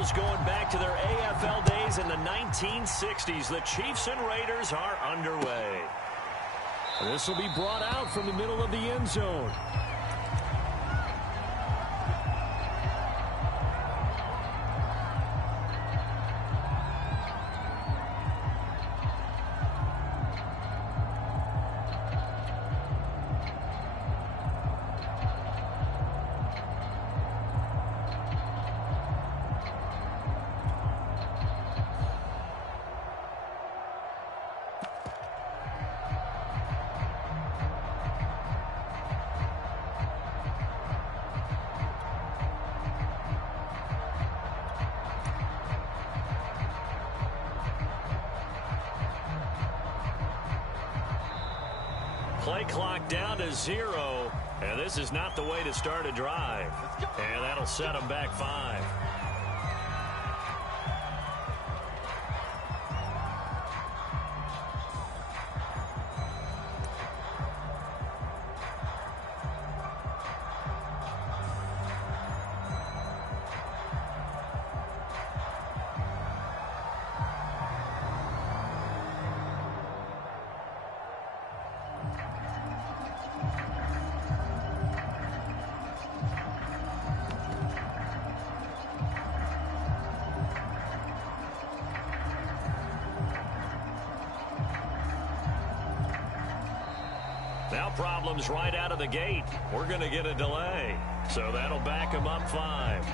Bengals going back to their AFL days in the 1960s. The Chiefs and Raiders are underway. This will be brought out from the middle of the end zone. Play clock down to 0, and this is not the way to start a drive. And that'll set them back 5. Now problems right out of the gate. We're going to get a delay. So that'll back them up 5.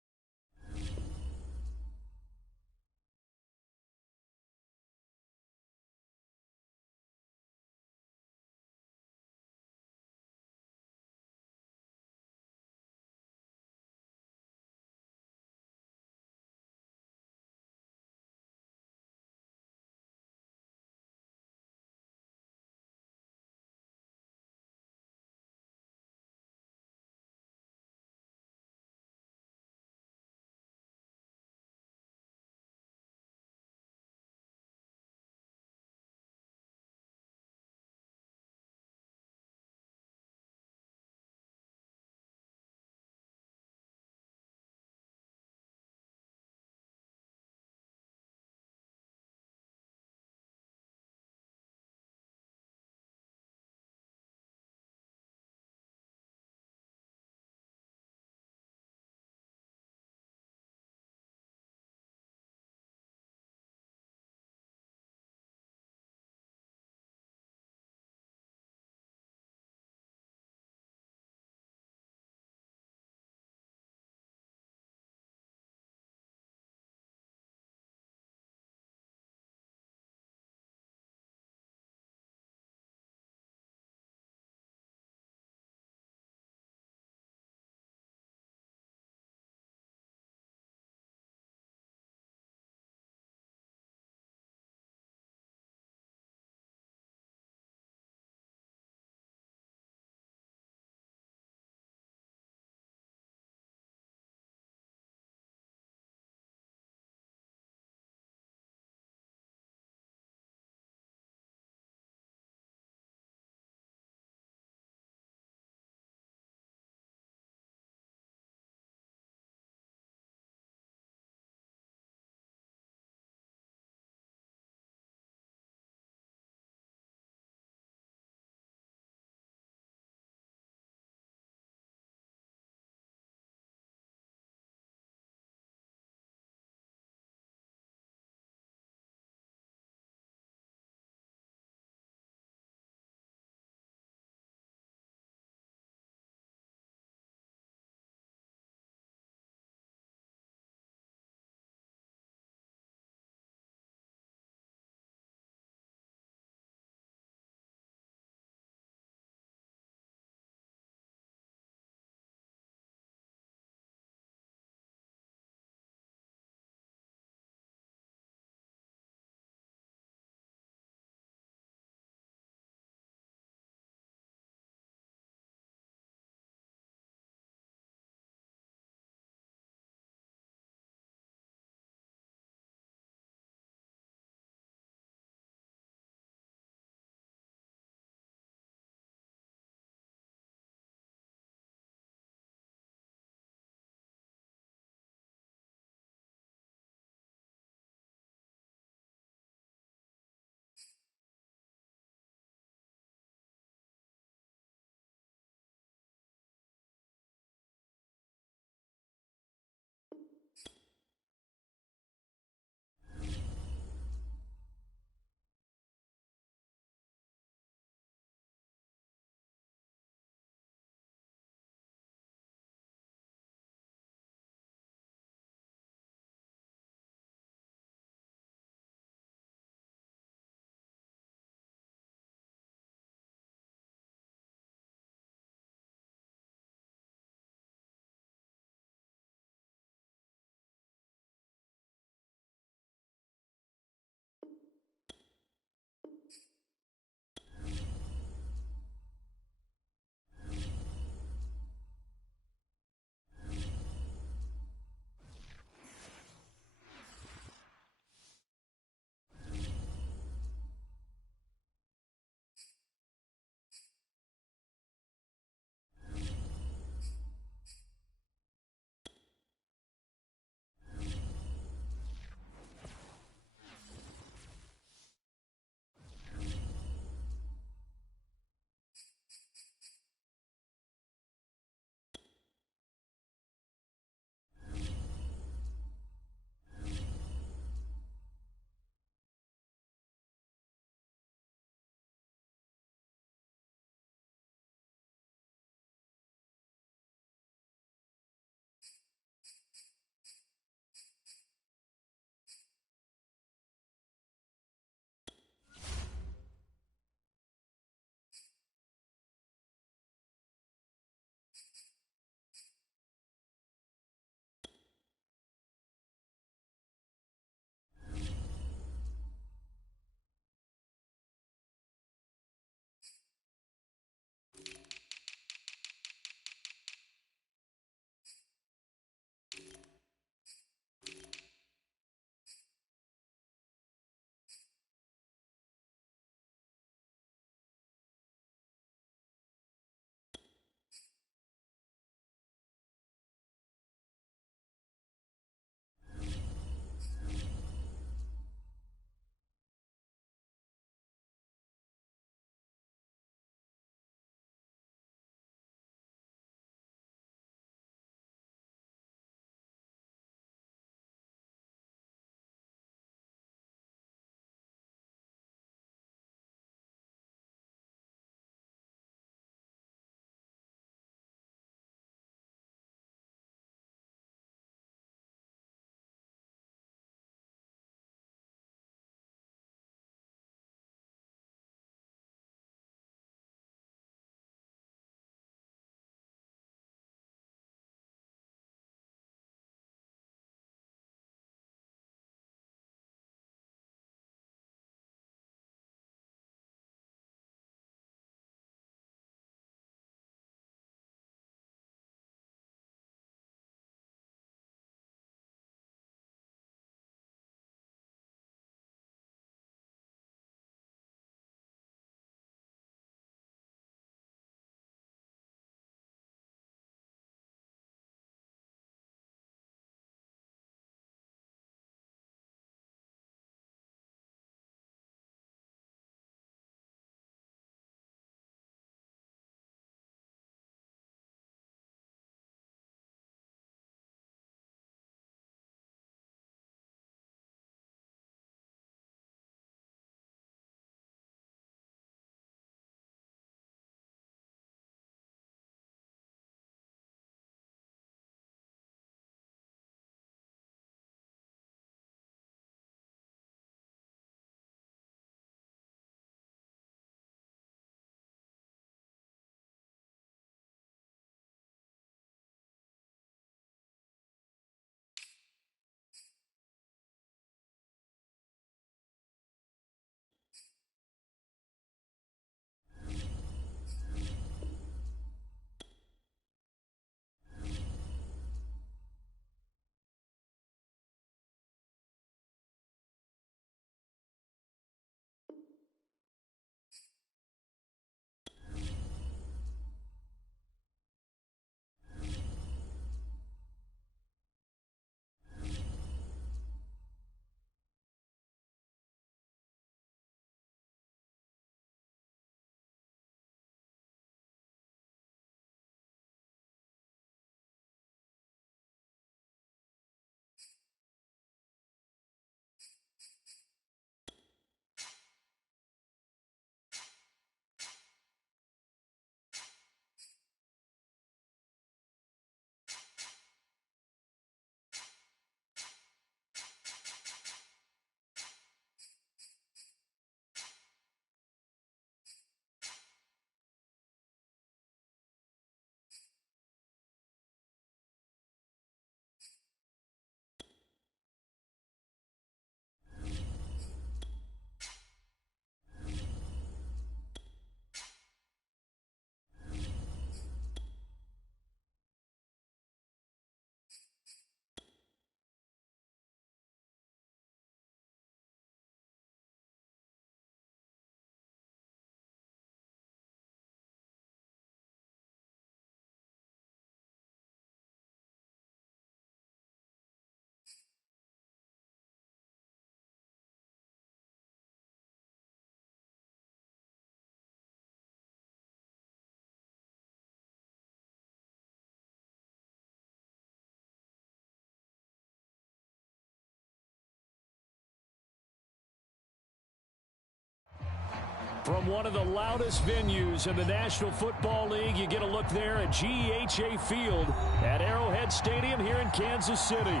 From one of the loudest venues in the National Football League, you get a look there at GEHA Field at Arrowhead Stadium here in Kansas City.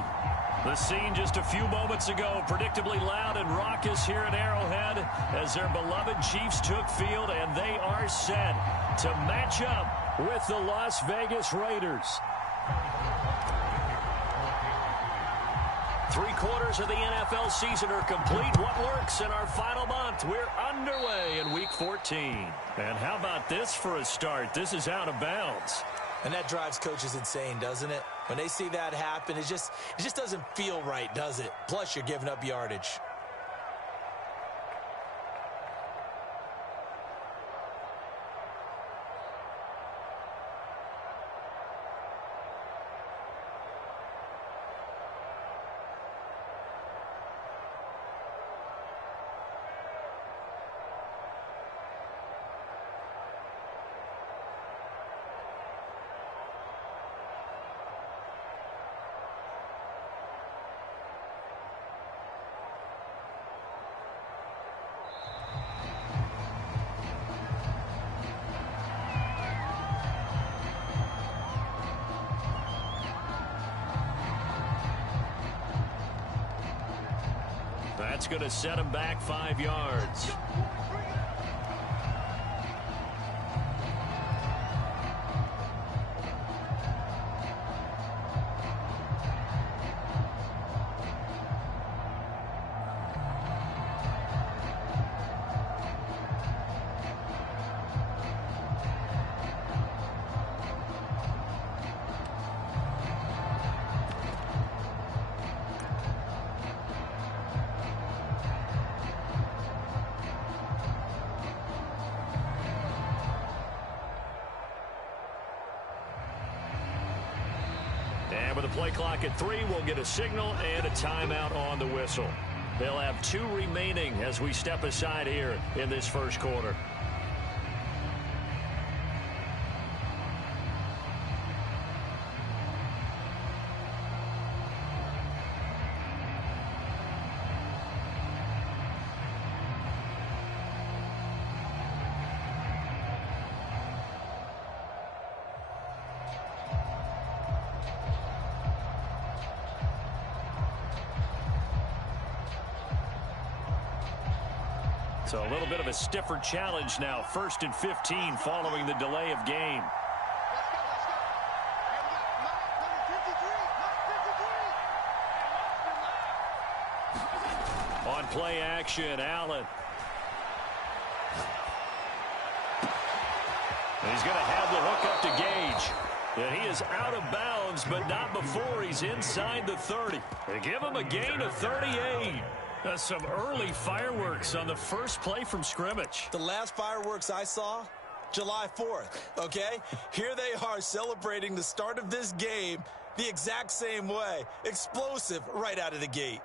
The scene just a few moments ago, predictably loud and raucous here at Arrowhead as their beloved Chiefs took field, and they are set to match up with the Las Vegas Raiders. 3/4 of the NFL season are complete. What lurks in our final month? We're underway in Week 14. And how about this for a start? This is out of bounds. And that drives coaches insane, doesn't it? When they see that happen, it just doesn't feel right, does it? Plus, you're giving up yardage. That's going to set him back 5 yards. And with the play clock at 3, we'll get a signal and a timeout on the whistle. They'll have 2 remaining as we step aside here in this first quarter. So a little bit of a stiffer challenge now. 1st and 15 following the delay of game. On play action, Allen. And he's going to have the hook up to Gage. And he is out of bounds, but not before he's inside the 30. They give him a gain of 38. Some early fireworks on the first play from scrimmage. The last fireworks I saw, July 4th, okay? Here they are celebrating the start of this game the exact same way. Explosive right out of the gate.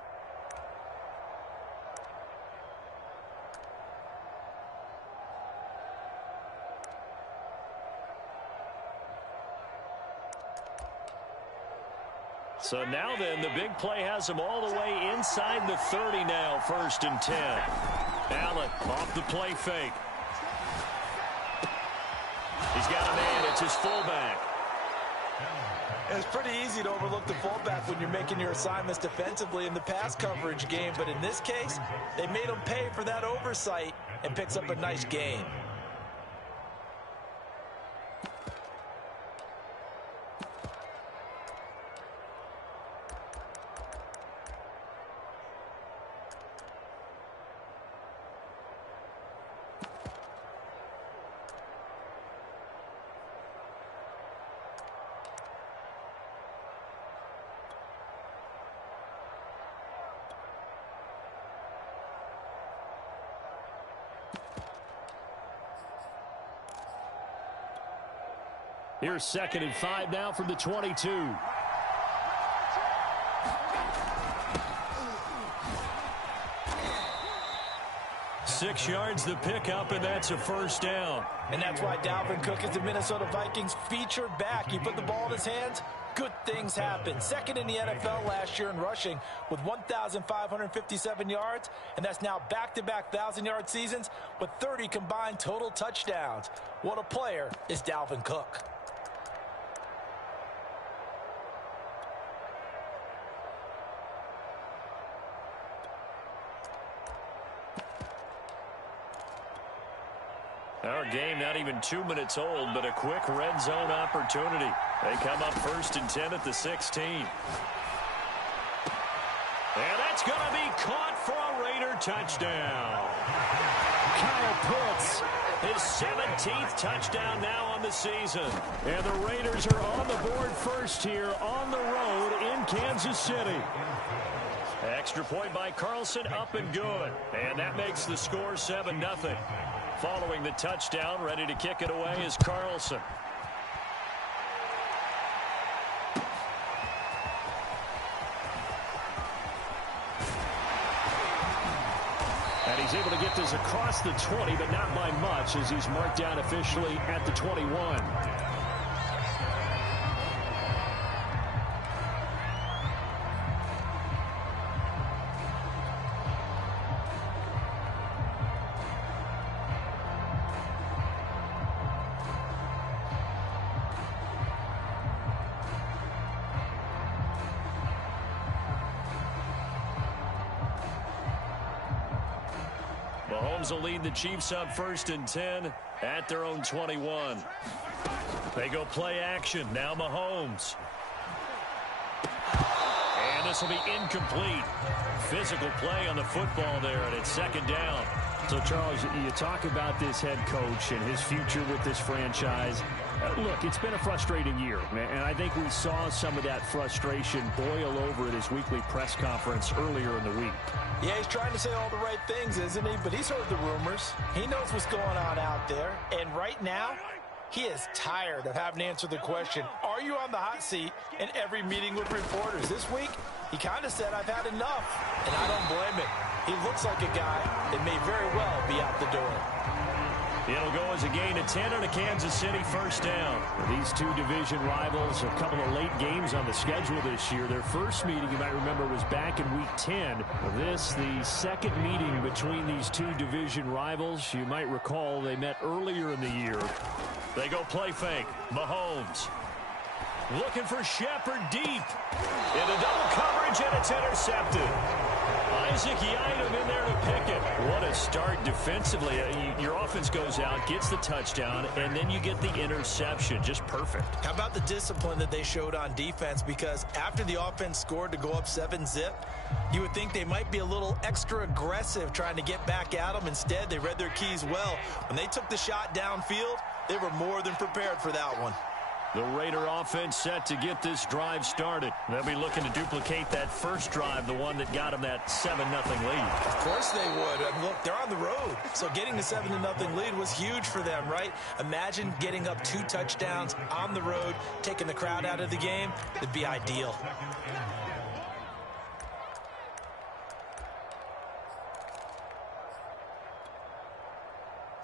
So now then, the big play has him all the way inside the 30 now, 1st and 10. Allen off the play fake. He's got a man. It's his fullback. It's pretty easy to overlook the fullback when you're making your assignments defensively in the pass coverage game. But in this case, they made him pay for that oversight and picks up a nice gain. Here's 2nd and 5 now from the 22. Six yards the pickup, and that's a first down. And that's why Dalvin Cook is the Minnesota Vikings featured back. You put the ball in his hands, good things happen. Second in the NFL last year in rushing with 1,557 yards, and that's now back-to-back 1,000-yard seasons with 30 combined total touchdowns. What a player is Dalvin Cook. Our game not even 2 minutes old, but a quick red zone opportunity. They come up 1st and 10 at the 16. And that's going to be caught for a Raider touchdown. Kyle Pitts, his 17th touchdown now on the season. And the Raiders are on the board first here on the road in Kansas City. Extra point by Carlson, up and good. And that makes the score 7-0. Following the touchdown, ready to kick it away is Carlson. And he's able to get this across the 20, but not by much, as he's marked down officially at the 21. Mahomes will lead the Chiefs up 1st and 10 at their own 21. They go play action. Now Mahomes. And this will be incomplete. Physical play on the football there, and it's 2nd down. So, Charles, you talk about this head coach and his future with this franchise. Look, it's been a frustrating year, and I think we saw some of that frustration boil over at his weekly press conference earlier in the week. Yeah, he's trying to say all the right things, isn't he? But he's heard the rumors. He knows what's going on out there. And right now, he is tired of having to answer the question, are you on the hot seat in every meeting with reporters? This week, he kind of said, I've had enough. And I don't blame him. He looks like a guy that may very well be out the door. It'll go as a gain of 10 on a Kansas City 1st down. These two division rivals, a couple of late games on the schedule this year. Their first meeting, you might remember, was back in Week 10. This, the second meeting between these two division rivals. You might recall they met earlier in the year. They go play fake. Mahomes looking for Shepard deep. Into double coverage, and it's intercepted. Isaac Yiadom in there to pick it. What a start defensively. Your offense goes out, gets the touchdown, and then you get the interception. Just perfect. How about the discipline that they showed on defense? Because after the offense scored to go up 7-zip, you would think they might be a little extra aggressive trying to get back at them. Instead, they read their keys well. When they took the shot downfield, they were more than prepared for that one. The Raider offense set to get this drive started. They'll be looking to duplicate that first drive, the one that got them that 7-0 lead. Of course they would. And look, they're on the road. So getting the 7-0 lead was huge for them, right? Imagine getting up 2 touchdowns on the road, taking the crowd out of the game. It'd be ideal.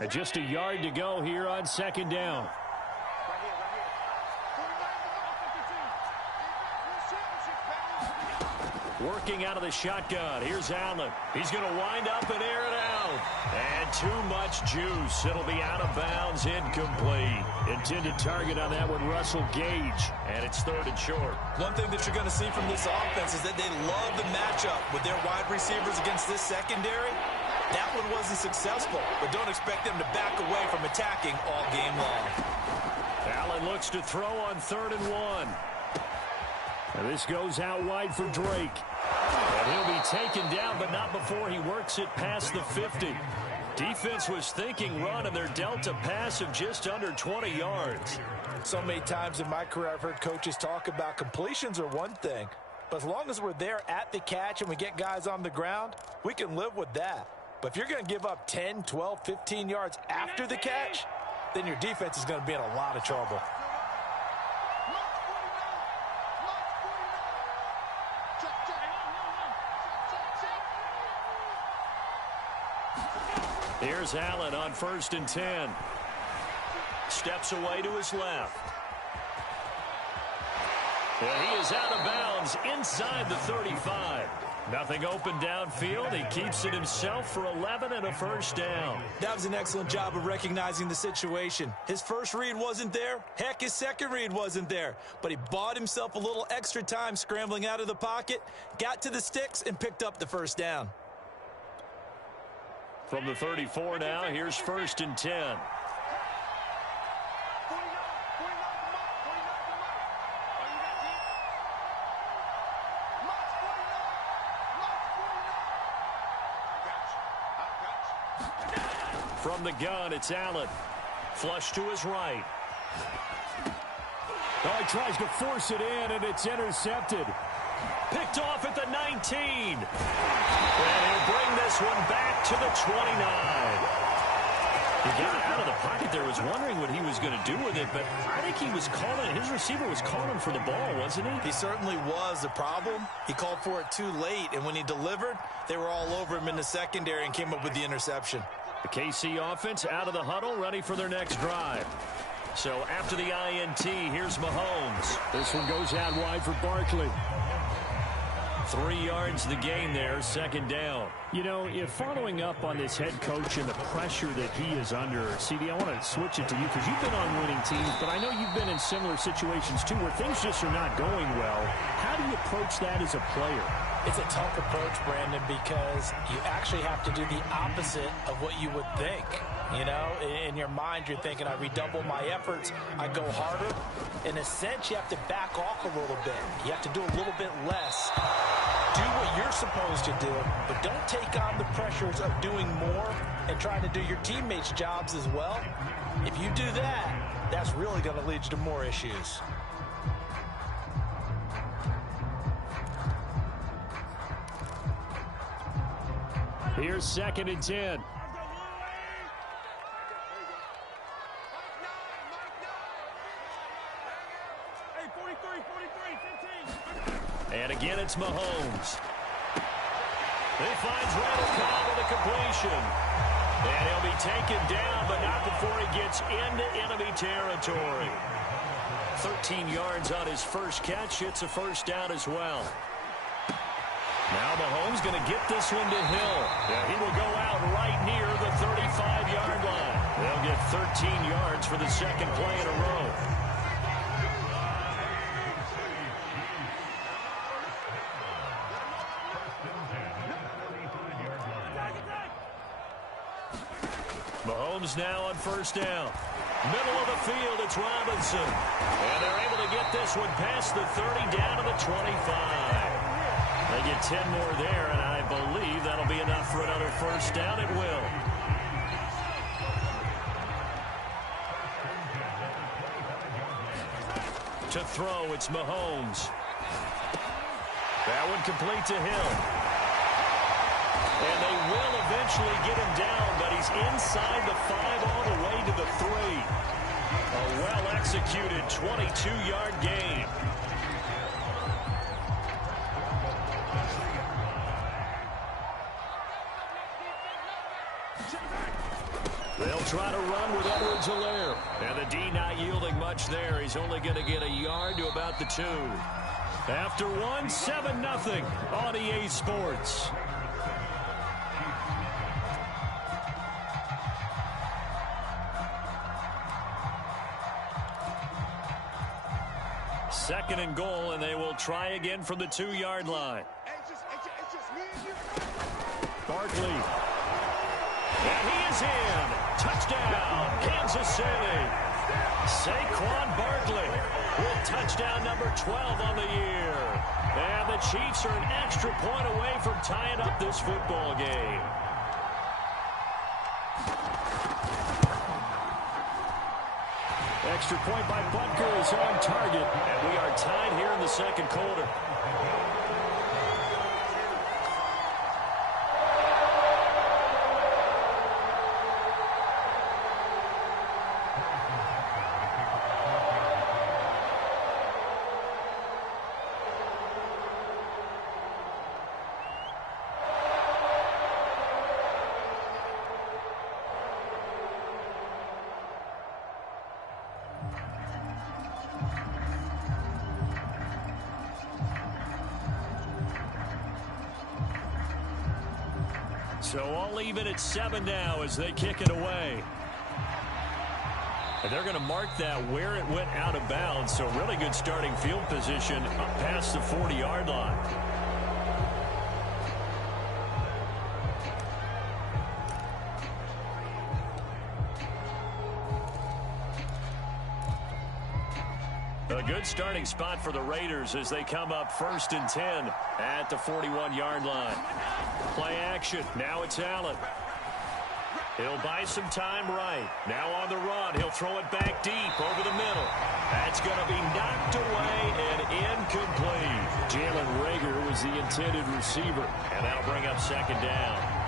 And just a yard to go here on 2nd down. Working out of the shotgun. Here's Allen. He's going to wind up and air it out. And too much juice. It'll be out of bounds, incomplete. Intended target on that one, Russell Gage. And it's 3rd and short. One thing that you're going to see from this offense is that they love the matchup with their wide receivers against this secondary. That one wasn't successful, but don't expect them to back away from attacking all game long. Allen looks to throw on 3rd and 1. And this goes out wide for Drake. And he'll be taken down, but not before he works it past the 50. Defense was thinking run, and they're dealt a pass of just under 20 yards. So many times in my career I've heard coaches talk about completions are one thing. But as long as we're there at the catch and we get guys on the ground, we can live with that. But if you're going to give up 10, 12, 15 yards after the catch, then your defense is going to be in a lot of trouble. Here's Allen on 1st and 10. Steps away to his left. And he is out of bounds inside the 35. Nothing open downfield. He keeps it himself for 11 and a first down. That was an excellent job of recognizing the situation. His first read wasn't there. Heck, his second read wasn't there. But he bought himself a little extra time scrambling out of the pocket, got to the sticks, and picked up the first down. From the 34 now, here's 1st and 10. From the gun, it's Allen. Flush to his right. Oh, he tries to force it in, and it's intercepted. Picked off at the 19. And he'll bring this one back to the 29. He got out of the pocket there, was wondering what he was going to do with it, but I think he was calling, his receiver was calling for the ball, wasn't he? He certainly was. The problem, he called for it too late, and when he delivered, they were all over him in the secondary and came up with the interception. The KC offense out of the huddle, ready for their next drive. So after the INT, here's Mahomes. This one goes out wide for Barkley. 3 yards the gain there, 2nd down. You know, if following up on this head coach and the pressure that he is under, CD, I want to switch it to you because you've been on winning teams, but I know you've been in similar situations too where things just are not going well. How do you approach that as a player? It's a tough approach, Brandon, because you actually have to do the opposite of what you would think. You know, in your mind, you're thinking, I redouble my efforts, I go harder. In a sense, you have to back off a little bit. You have to do a little bit less. Do what you're supposed to do, but don't take on the pressures of doing more and trying to do your teammates' jobs as well. If you do that, that's really going to lead you to more issues. Here's 2nd and 10. And again, it's Mahomes. He finds Randall Cobb with a completion. And he'll be taken down, but not before he gets into enemy territory. 13 yards on his first catch. It's a first down as well. Now Mahomes going to get this one to Hill. Yeah, he will go out right near the 35-yard line. They'll get 13 yards for the second play in a row. Mahomes now on first down. Middle of the field, it's Robinson. And they're able to get this one past the 30 down to the 25. They get 10 more there, and I believe that'll be enough for another first down. It will. To throw, it's Mahomes. That one complete to Hill. And they will eventually get him down, but he's inside the 5 all the way to the 3. A well-executed 22-yard gain. They'll try to run with Edwards-Helaire. And the D not yielding much there. He's only going to get a yard to about the 2. After one, 7-0 on EA Sports. Second and goal, and they will try again from the 2-yard line. Barkley. And he is in. Touchdown, Kansas City. Saquon Barkley with touchdown number 12 on the year. And the Chiefs are an extra point away from tying up this football game. Extra point by Butker is on target. And we are tied here in the second quarter. So all even at 7 now as they kick it away. And they're going to mark that where it went out of bounds. So really good starting field position up past the 40-yard line. A good starting spot for the Raiders as they come up 1st and 10 at the 41-yard line. Play action. Now it's Allen. He'll buy some time right. Now on the run. He'll throw it back deep over the middle. That's going to be knocked away and incomplete. Jalen Reagor was the intended receiver, and that'll bring up 2nd down.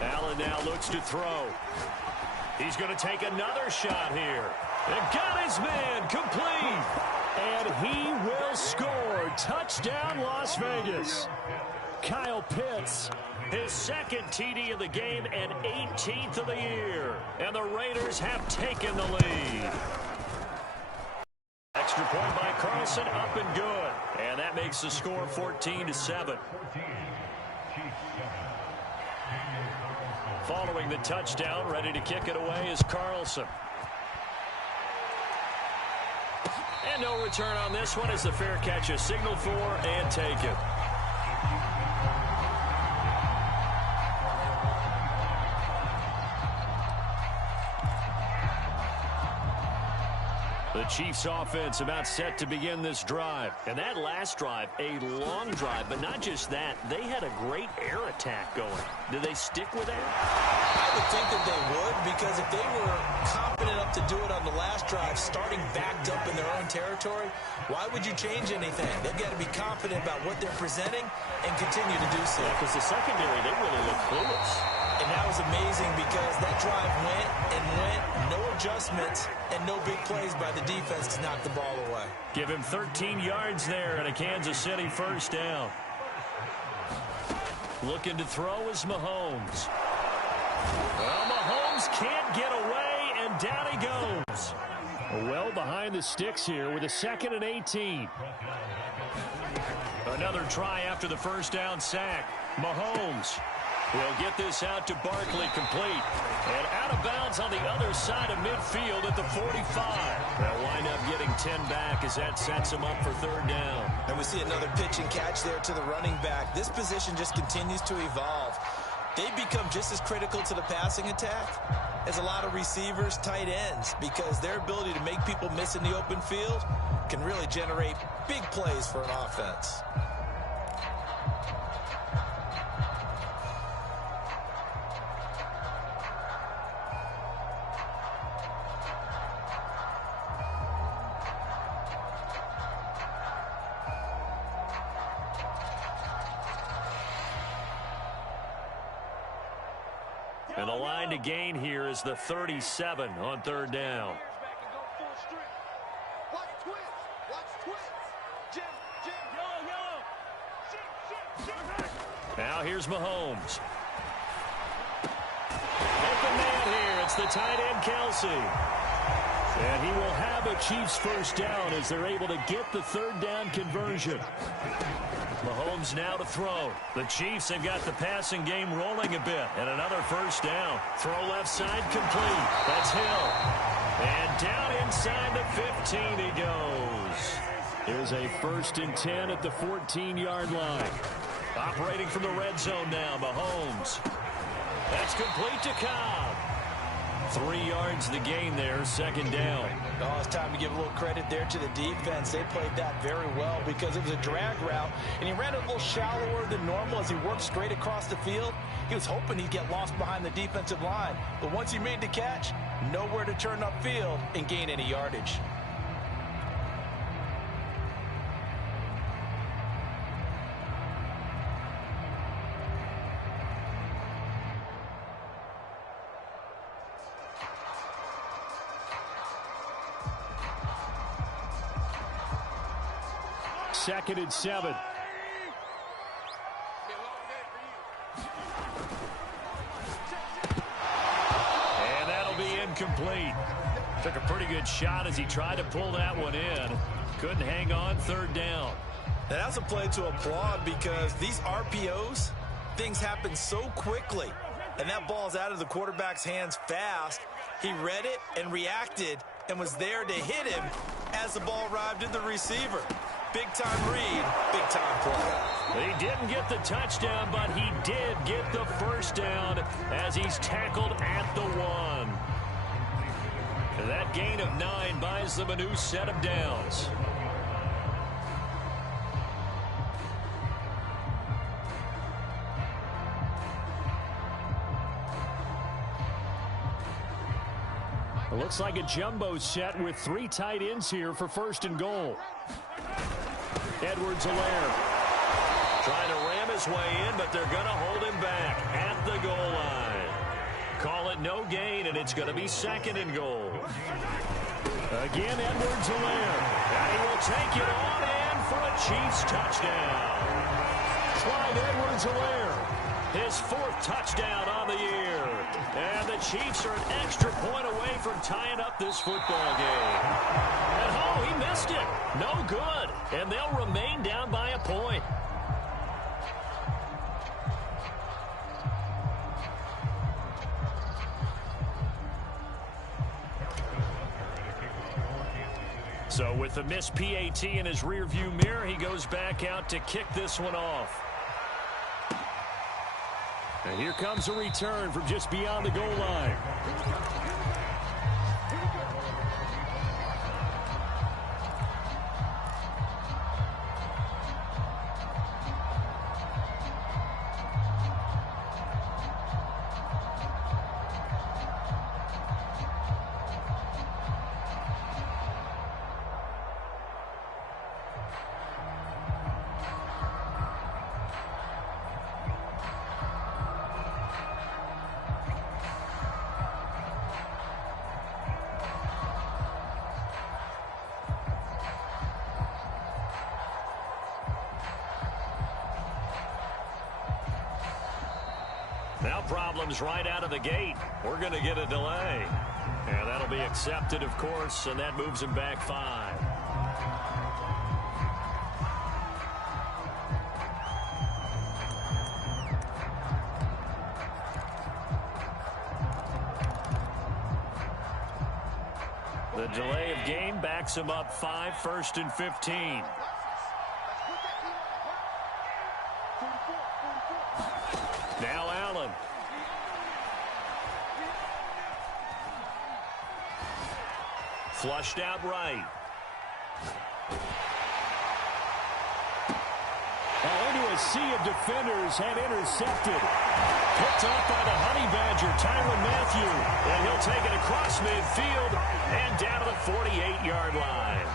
Allen now looks to throw. He's going to take another shot here. And got his man complete. And he will score. Touchdown, Las Vegas. Kyle Pitts, his 2nd TD of the game and 18th of the year. And the Raiders have taken the lead. Extra point by Carlson, up and good. And that makes the score 14-7. Following the touchdown, ready to kick it away is Carlson. And no return on this one as the fair catch is signaled for and taken. The Chiefs offense about set to begin this drive. And that last drive, a long drive, but not just that. They had a great air attack going. Do they stick with that? I would think that they would, because if they were confident enough to do it on the last drive, starting backed up in their own territory, why would you change anything? They've got to be confident about what they're presenting and continue to do so. Yeah, because the secondary, they really look clueless. And that was amazing because that drive went and went, no adjustments, and no big plays by the defense to knock the ball away. Give him 13 yards there and a Kansas City 1st down. Looking to throw is Mahomes. Well, Mahomes can't get away, and down he goes. Well behind the sticks here with a 2nd and 18. Another try after the 1st down sack. Mahomes will get this out to Barkley, complete. And out of bounds on the other side of midfield at the 45. They'll wind up getting 10 back as that sets them up for 3rd down. And we see another pitch and catch there to the running back. This position just continues to evolve. They become just as critical to the passing attack as a lot of receivers, tight ends, because their ability to make people miss in the open field can really generate big plays for an offense. And the line to gain here is the 37 on 3rd down. Now here's Mahomes. Open man here. It's the tight end, Kelsey. And he will have a Chiefs 1st down as they're able to get the 3rd down conversion. Mahomes now to throw. The Chiefs have got the passing game rolling a bit. And another 1st down. Throw left side complete. That's Hill. And down inside the 15 he goes. Here's a 1st and 10 at the 14-yard line. Operating from the red zone now, Mahomes. That's complete to Cobb. 3 yards the gain there, 2nd down. Oh, it's time to give a little credit there to the defense. They played that very well because it was a drag route, and he ran it a little shallower than normal as he worked straight across the field. He was hoping he'd get lost behind the defensive line, but once he made the catch, nowhere to turn upfield and gain any yardage. Second and 7. And that'll be incomplete. Took a pretty good shot as he tried to pull that one in. Couldn't hang on third down. That's a play to applaud because these RPOs, things happen so quickly. And that ball's out of the quarterback's hands fast. He read it and reacted and was there to hit him as the ball arrived at the receiver. Big-time read, big-time play. He didn't get the touchdown, but he did get the first down as he's tackled at the 1. That gain of 9 buys them a new set of downs. It looks like a jumbo set with 3 tight ends here for 1st and goal. Edwards-Helaire trying to ram his way in, but they're going to hold him back at the goal line. Call it no gain, and it's going to be 2nd and goal. Again, Edwards-Helaire. And he will take it on in for a Chiefs touchdown. Clyde Edwards-Helaire, his 4th touchdown on the year. And the Chiefs are an extra point away from tying up this football game. And oh, he missed it. No good. And they'll remain down by a point. So with the missed PAT in his rearview mirror, he goes back out to kick this one off. And here comes a return from just beyond the goal line. Now problems right out of the gate. We're going to get a delay. And that'll be accepted, of course, and that moves him back 5. The delay of game backs him up 5, 1st and 15. Now Allen. Flushed out right. Into a sea of defenders and intercepted. Picked off by the Honey Badger, Tyrann Mathieu. And he'll take it across midfield and down to the 48-yard line.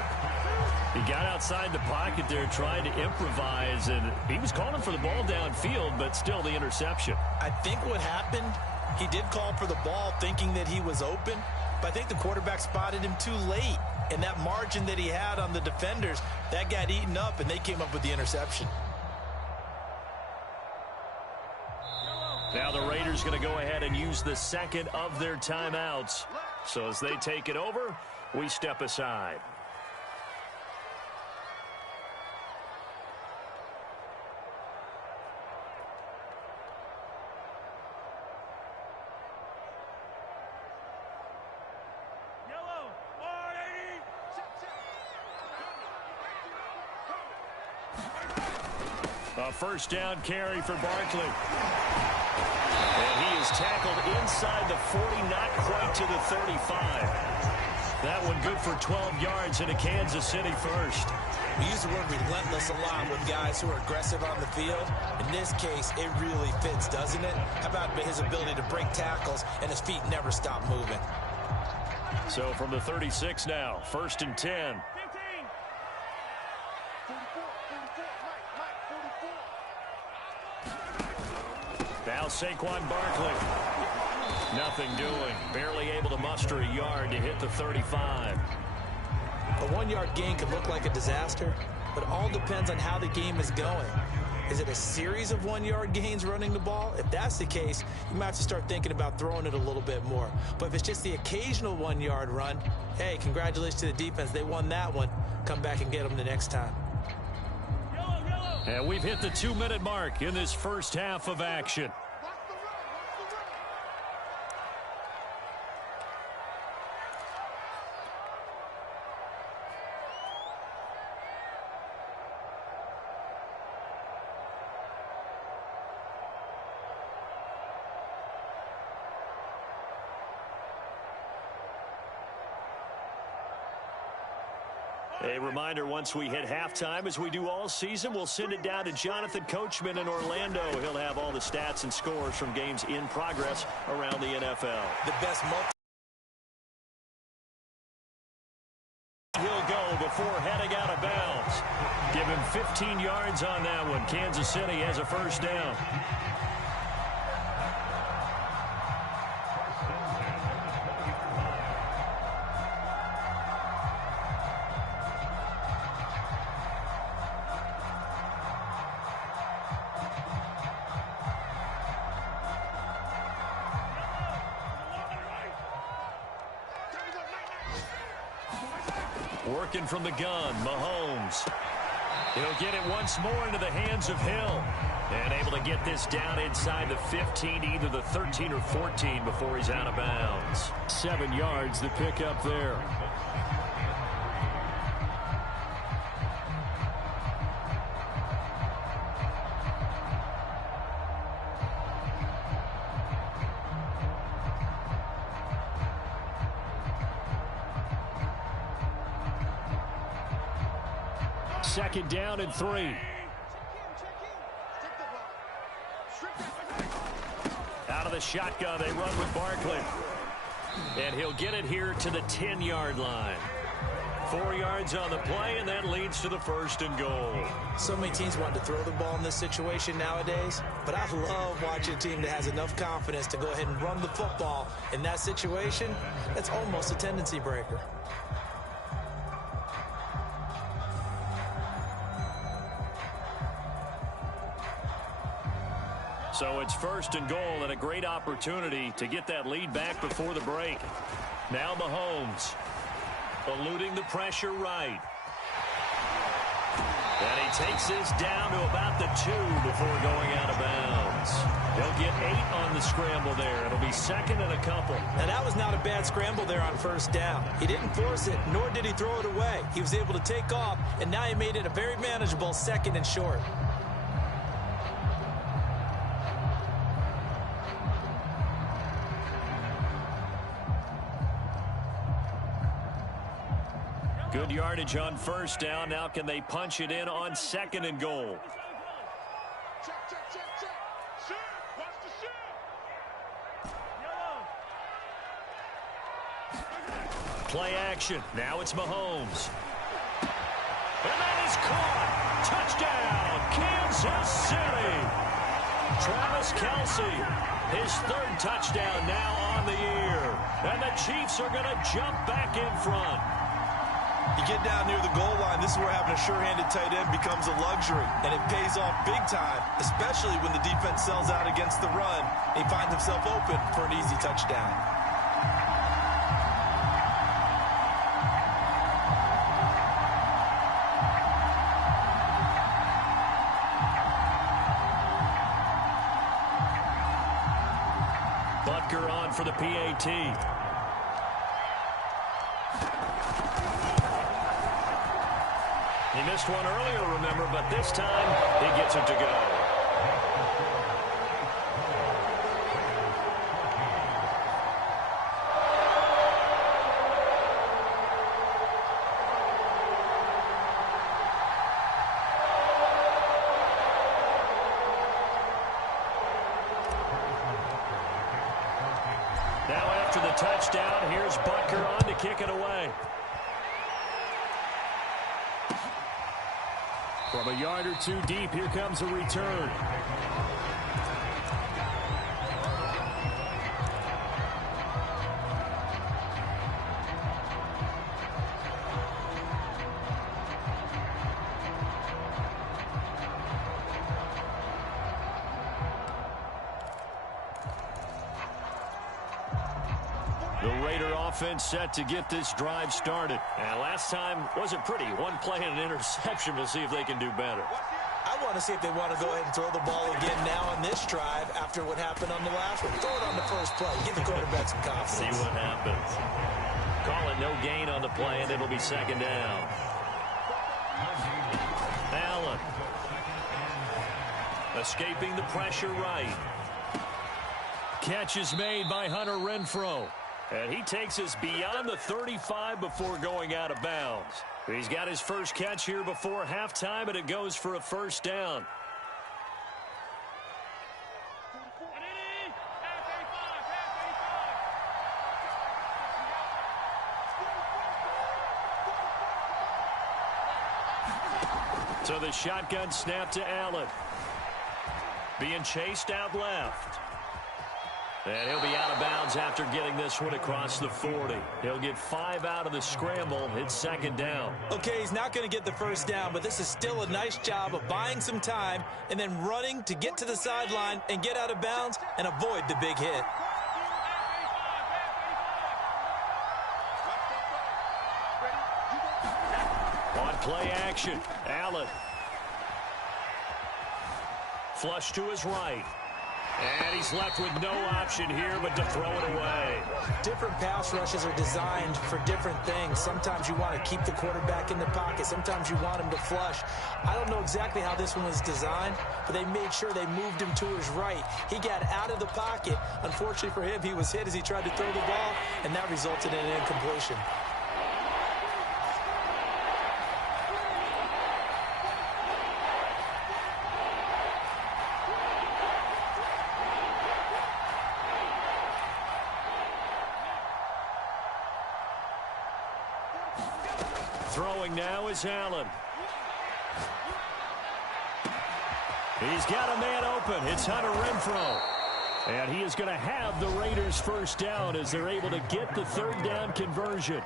He got outside the pocket there trying to improvise, and he was calling for the ball downfield, but still the interception. I think what happened, he did call for the ball thinking that he was open, but I think the quarterback spotted him too late. And that margin that he had on the defenders, that got eaten up, and they came up with the interception. Now the Raiders going to go ahead and use the 2nd of their timeouts. So as they take it over, we step aside. A 1st down carry for Barkley. And he is tackled inside the 40, not quite to the 35. That one good for 12 yards in a Kansas City 1st. We use the word relentless a lot with guys who are aggressive on the field. In this case, it really fits, doesn't it? How about his ability to break tackles and his feet never stop moving? So from the 36 now, 1st and 10. Now Saquon Barkley. Nothing doing. Barely able to muster a yard to hit the 35. A 1-yard gain could look like a disaster, but it all depends on how the game is going. Is it a series of 1-yard gains running the ball? If that's the case, you might have to start thinking about throwing it a little bit more. But if it's just the occasional 1-yard run, hey, congratulations to the defense. They won that one. Come back and get them the next time. And we've hit the 2-minute mark in this first half of action. A reminder, once we hit halftime, as we do all season, we'll send it down to Jonathan Coachman in Orlando. He'll have all the stats and scores from games in progress around the NFL. The best He'll go before heading out of bounds. Give him 15 yards on that one. Kansas City has a first down. Working from the gun, Mahomes. He'll get it once more into the hands of Hill. And able to get this down inside the 15, either the 13 or 14 before he's out of bounds. 7 yards the pick up there. Second down and 3. Out of the shotgun, they run with Barkley. And he'll get it here to the 10-yard line. 4 yards on the play, and that leads to the first and goal. So many teams want to throw the ball in this situation nowadays, but I love watching a team that has enough confidence to go ahead and run the football. In that situation, that's almost a tendency breaker. So it's first and goal, and a great opportunity to get that lead back before the break. Now Mahomes eluding the pressure right. And he takes this down to about the 2 before going out of bounds. They'll get 8 on the scramble there. It'll be second and a couple. Now that was not a bad scramble there on first down. He didn't force it, nor did he throw it away. He was able to take off, and now he made it a very manageable second and short. Good yardage on first down. Now can they punch it in on second and goal? Play action. Now it's Mahomes. And that is caught. Touchdown, Kansas City. Travis Kelce, his 3rd touchdown now on the year. And the Chiefs are going to jump back in front. You get down near the goal line, this is where having a sure-handed tight end becomes a luxury, and it pays off big time, especially when the defense sells out against the run, and he finds himself open for an easy touchdown. Butker on for the PAT. He missed one earlier, remember, but this time he gets it to go. Now after the touchdown, here's Butker on to kick it away. From a yard or 2 deep, here comes a return. The Raider offense set to get this drive started. And last time wasn't pretty. One play and an interception. We'll see if they can do better. I want to see if they want to go ahead and throw the ball again now on this drive after what happened on the last one. Throw it on the first play. Give the quarterback some confidence. See what happens. Call it no gain on the play, and it'll be second down. Allen. Escaping the pressure right. Catch is made by Hunter Renfrow. And he takes us beyond the 35 before going out of bounds. He's got his first catch here before halftime, and it goes for a first down. So the shotgun snap to Allen. Being chased out left. And he'll be out of bounds after getting this one across the 40. He'll get 5 out of the scramble. It's second down. Okay, he's not going to get the first down, but this is still a nice job of buying some time and then running to get to the sideline and get out of bounds and avoid the big hit. On play action, Allen. Flush to his right. And he's left with no option here but to throw it away. Different pass rushes are designed for different things. Sometimes you want to keep the quarterback in the pocket. Sometimes you want him to flush. I don't know exactly how this one was designed, but they made sure they moved him to his right. He got out of the pocket. Unfortunately for him, he was hit as he tried to throw the ball, and that resulted in an incompletion. Throwing now is Allen. He's got a man open. It's Hunter Renfrow. And he is going to have the Raiders first down as they're able to get the third down conversion.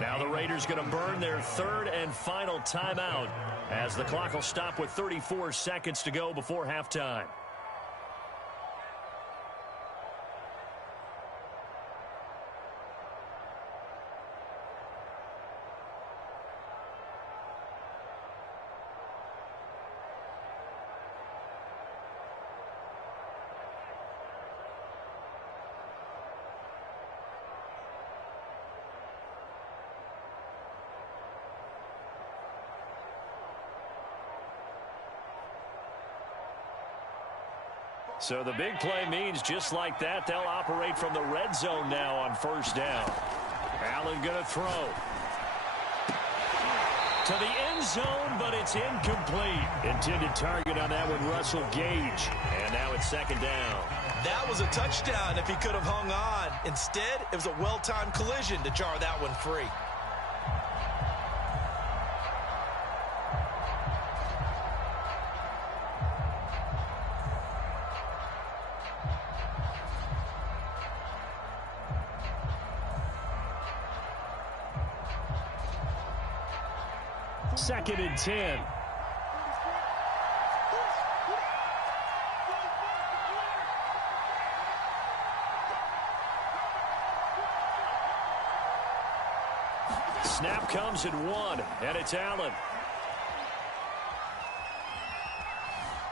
Now the Raiders going to burn their third and final timeout as the clock will stop with 34 seconds to go before halftime. So the big play means just like that, they'll operate from the red zone now on first down. Allen going to throw. To the end zone, but it's incomplete. Intended target on that one, Russell Gage. And now it's second down. That was a touchdown if he could have hung on. Instead, it was a well-timed collision to jar that one free. Second and 10. Snap comes at 1, and it's Allen.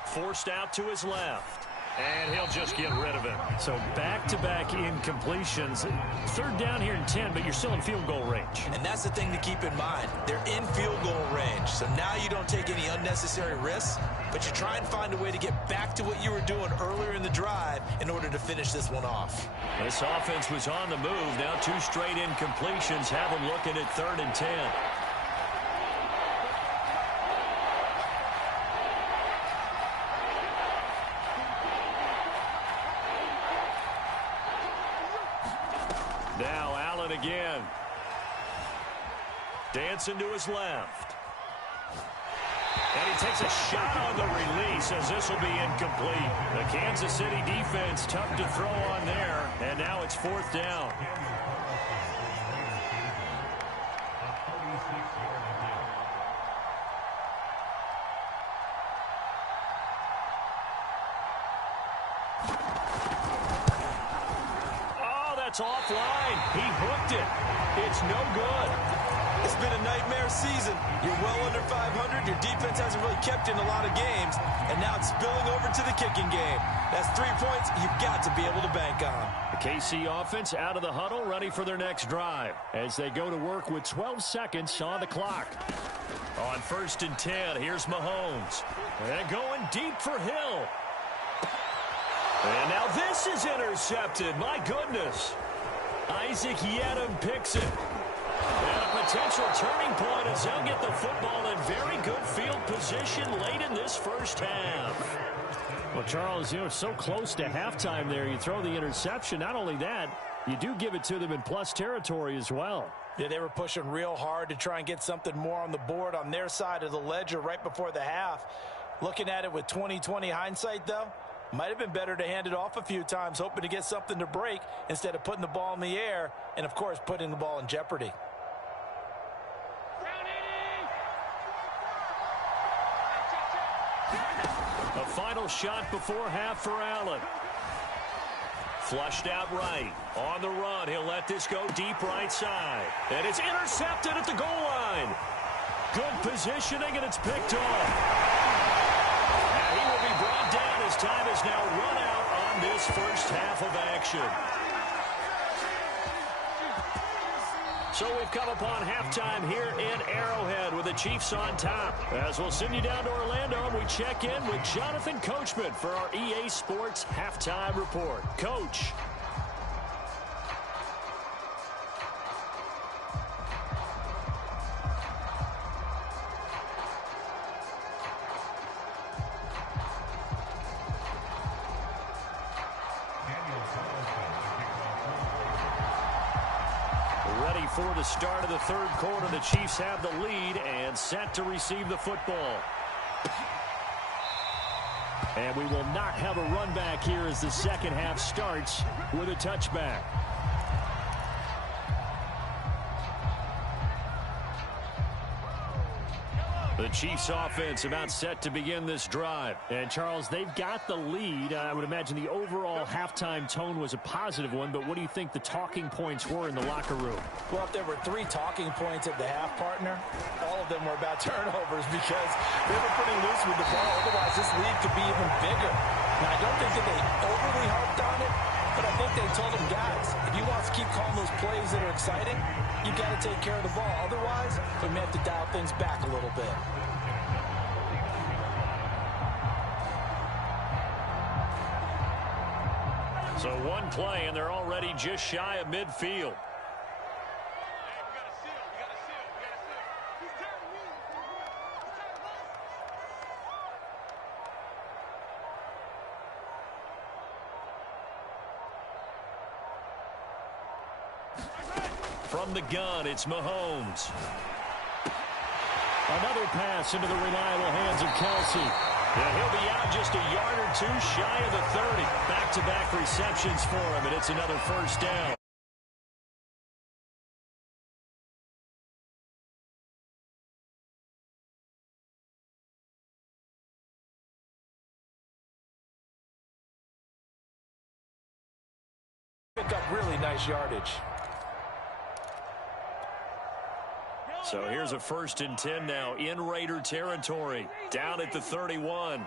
Forced out to his left. And he'll just get rid of it. So back-to-back incompletions. Third down here in 10, but you're still in field goal range. And that's the thing to keep in mind. They're in field goal range. So now you don't take any unnecessary risks, but you try and find a way to get back to what you were doing earlier in the drive in order to finish this one off. This offense was on the move. Now 2 straight incompletions have them looking at third and 10. Now Allen again. Dancing to his left. And he takes a shot on the release as this will be incomplete. The Kansas City defense tough to throw on there. And now it's fourth down. It's offline. He hooked it. It's no good. It's been a nightmare season. You're well under 500. Your defense hasn't really kept in a lot of games, and now it's spilling over to the kicking game. That's 3 points you've got to be able to bank on. The KC offense out of the huddle, ready for their next drive as they go to work with 12 seconds on the clock. On 1st and 10, here's Mahomes. And going deep for Hill. And now this is intercepted. My goodness. Isaac Yedem picks it. And a potential turning point as they'll get the football in very good field position late in this first half. Well, Charles, you know, so close to halftime there. You throw the interception. Not only that, you do give it to them in plus territory as well. Yeah, they were pushing real hard to try and get something more on the board on their side of the ledger right before the half. Looking at it with 20/20 hindsight, though, might have been better to hand it off a few times, hoping to get something to break instead of putting the ball in the air and, of course, putting the ball in jeopardy. A final shot before half for Allen. Flushed out right. On the run, he'll let this go deep right side. And it's intercepted at the goal line. Good positioning, and it's picked off. Now he will be brought down as time is now run out on this first half of action. So we've come upon halftime here in Arrowhead with the Chiefs on top. As we'll send you down to Orlando, and we check in with Jonathan Coachman for our EA Sports Halftime Report. Coach. For the start of the third quarter, the Chiefs have the lead and set to receive the football. And we will not have a run back here as the second half starts with a touchback. The Chiefs offense about set to begin this drive. And, Charles, they've got the lead. I would imagine the overall halftime tone was a positive one, but what do you think the talking points were in the locker room? Well, if there were 3 talking points at the half, partner, all of them were about turnovers because they were pretty loose with the ball. Otherwise, this lead could be even bigger. Now, I don't think that they overly harped on it, but I think they told them, guys, if you want to keep calling those plays that are exciting, you've got to take care of the ball. Otherwise, we may have to dial things back a little bit. So one play, and they're already just shy of midfield. From the gun, it's Mahomes. Another pass into the reliable hands of Kelsey. Yeah, he'll be out just a yard or 2 shy of the 30. Back-to-back receptions for him, and it's another first down. Pick up really nice yardage. So here's a 1st and 10 now in Raider territory. Down at the 31.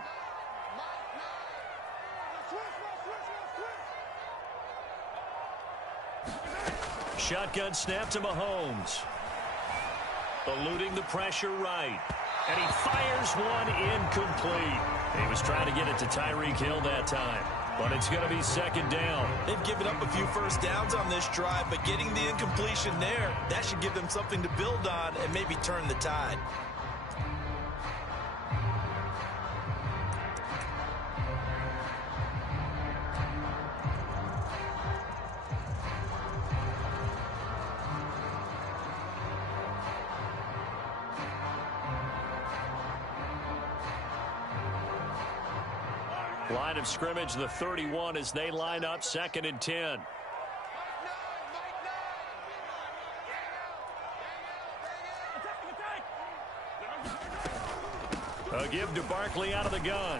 Shotgun snap to Mahomes. Eluding the pressure right. And he fires one incomplete. He was trying to get it to Tyreek Hill that time. But it's going to be 2nd down. They've given up a few first downs on this drive, but getting the incompletion there, that should give them something to build on and maybe turn the tide. Line of scrimmage, the 31 as they line up 2nd and 10. A give to Barkley out of the gun.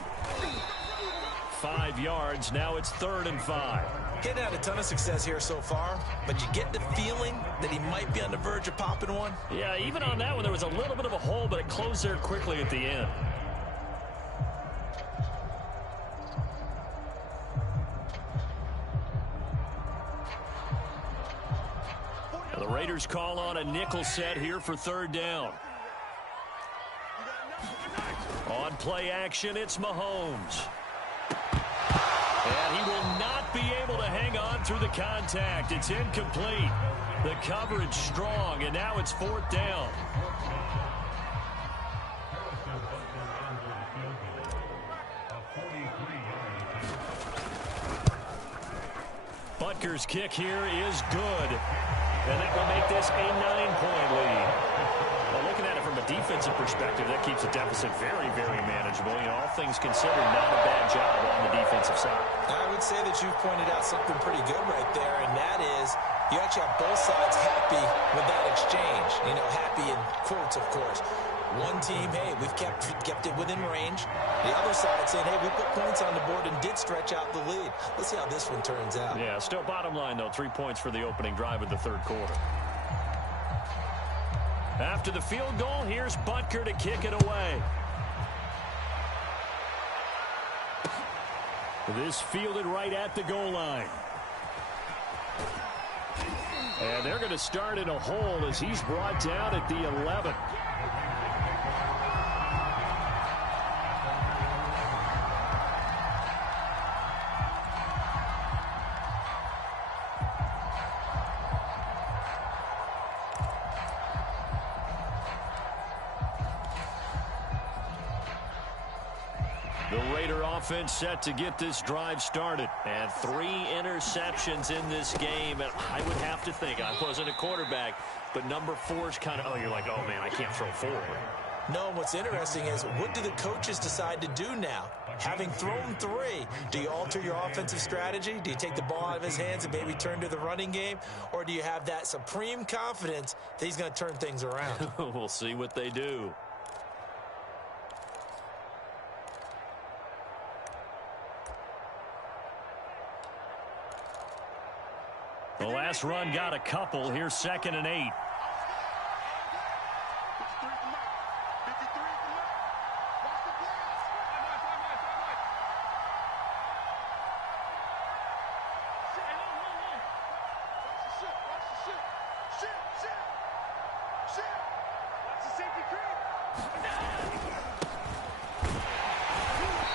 5 yards. Now it's 3rd and 5. He hadn't had a ton of success here so far, but you get the feeling that he might be on the verge of popping one. Yeah, even on that one, there was a little bit of a hole, but it closed there quickly at the end. The Raiders call on a nickel set here for third down. On play action, it's Mahomes. And he will not be able to hang on through the contact. It's incomplete. The coverage strong, and now it's fourth down. Butker's kick here is good. And that will make this a 9-point lead. Well, looking at it from a defensive perspective, that keeps the deficit very, very manageable. You know, all things considered, not a bad job on the defensive side. I would say that you've pointed out something pretty good right there, and that is you actually have both sides happy with that exchange. You know, happy in quotes, of course. One team, hey, we've kept it within range. The other side saying, hey, we put points on the board and did stretch out the lead. Let's see how this one turns out. Yeah, still bottom line, though, 3 points for the opening drive of the third quarter. After the field goal, here's Butker to kick it away. This fielded right at the goal line. And they're going to start in a hole as he's brought down at the 11. Offense set to get this drive started. And 3 interceptions in this game. And I would have to think, I wasn't a quarterback, but number 4 is kind of, oh, you're like, oh, man, I can't throw 4. No, what's interesting is what do the coaches decide to do now? Having thrown 3, do you alter your offensive strategy? Do you take the ball out of his hands and maybe turn to the running game? Or do you have that supreme confidence that he's going to turn things around? We'll see what they do. The last run got a couple. Here's 2nd and 8.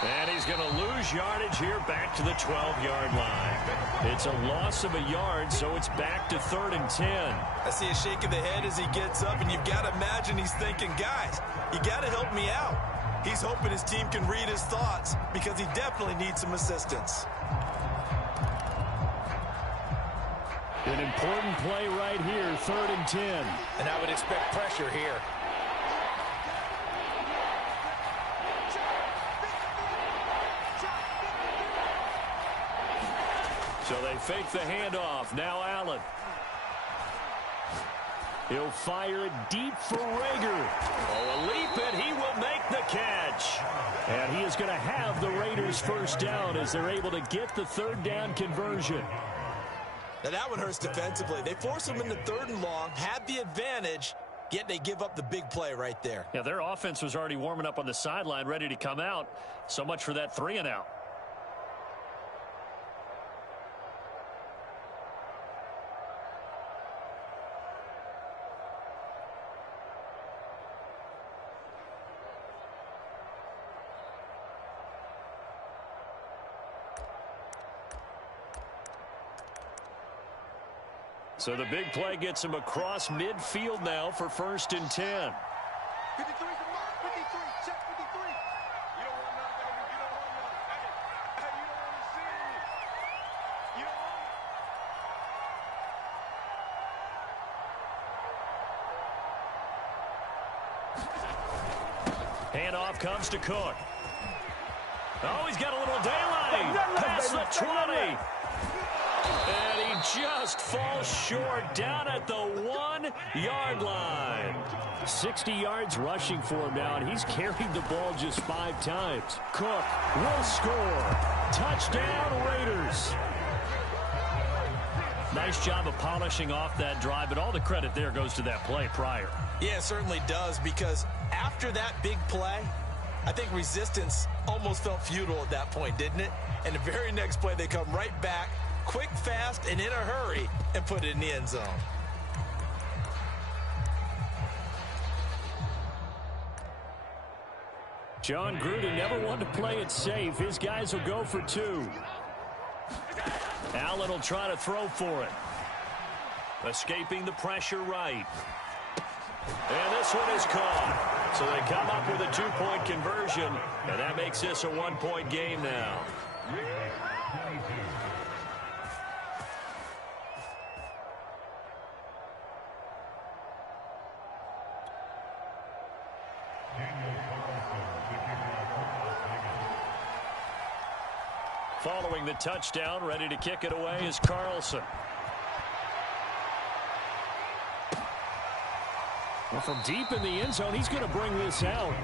And he's going to lose yardage here back to the 12-yard line. It's a loss of a yard, so it's back to 3rd and 10. I see a shake of the head as he gets up, and you've got to imagine he's thinking, guys, you got to help me out. He's hoping his team can read his thoughts because he definitely needs some assistance. An important play right here, 3rd and 10. And I would expect pressure here. So they fake the handoff. Now Allen. He'll fire it deep for Rager. Oh, a leap, and he will make the catch. And he is going to have the Raiders first down as they're able to get the 3rd down conversion. Now that one hurts defensively. They force him into 3rd and long, had the advantage, yet they give up the big play right there. Yeah, their offense was already warming up on the sideline, ready to come out. So much for that 3 and out. So the big play gets him across midfield now for 1st and 10. 53 from Mark, 53, check 53. You don't want none, baby. You don't want none. Hey, you don't want to see it. You don't want Handoff comes to Cook. Oh, he's got a little daylight. Past the 20. And he just falls short down at the 1-yard line. 60 yards rushing for him now, and he's carried the ball just 5 times. Cook will score. Touchdown, Raiders. Nice job of polishing off that drive, but all the credit there goes to that play prior. Yeah, it certainly does, because after that big play, I think resistance almost felt futile at that point, didn't it? And the very next play, they come right back, quick, fast, and in a hurry, and put it in the end zone. John Gruden never wanted to play it safe. His guys will go for two. Allen will try to throw for it. Escaping the pressure right. And this one is caught. So they come up with a two-point conversion, and that makes this a one-point game now. Following the touchdown, ready to kick it away is Carlson. Well, from deep in the end zone, he's going to bring this out.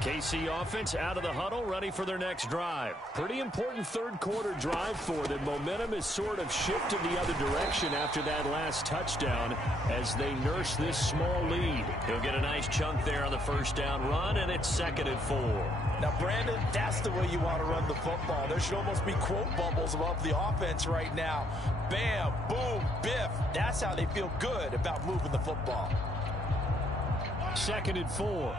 KC offense out of the huddle, ready for their next drive. Pretty important third quarter drive for them. Momentum has sort of shifted the other direction after that last touchdown as they nurse this small lead. He'll get a nice chunk there on the first down run, and it's 2nd and 4. Now, Brandon, that's the way you want to run the football. There should almost be quote bubbles above the offense right now. Bam, boom, biff. That's how they feel good about moving the football. 2nd and 4.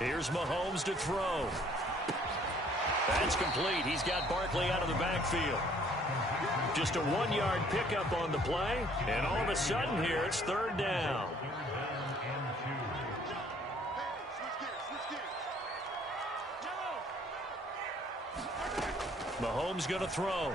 Here's Mahomes to throw. That's complete. He's got Barkley out of the backfield. Just a 1-yard pickup on the play, and all of a sudden here it's 3rd down. Mahomes going to throw.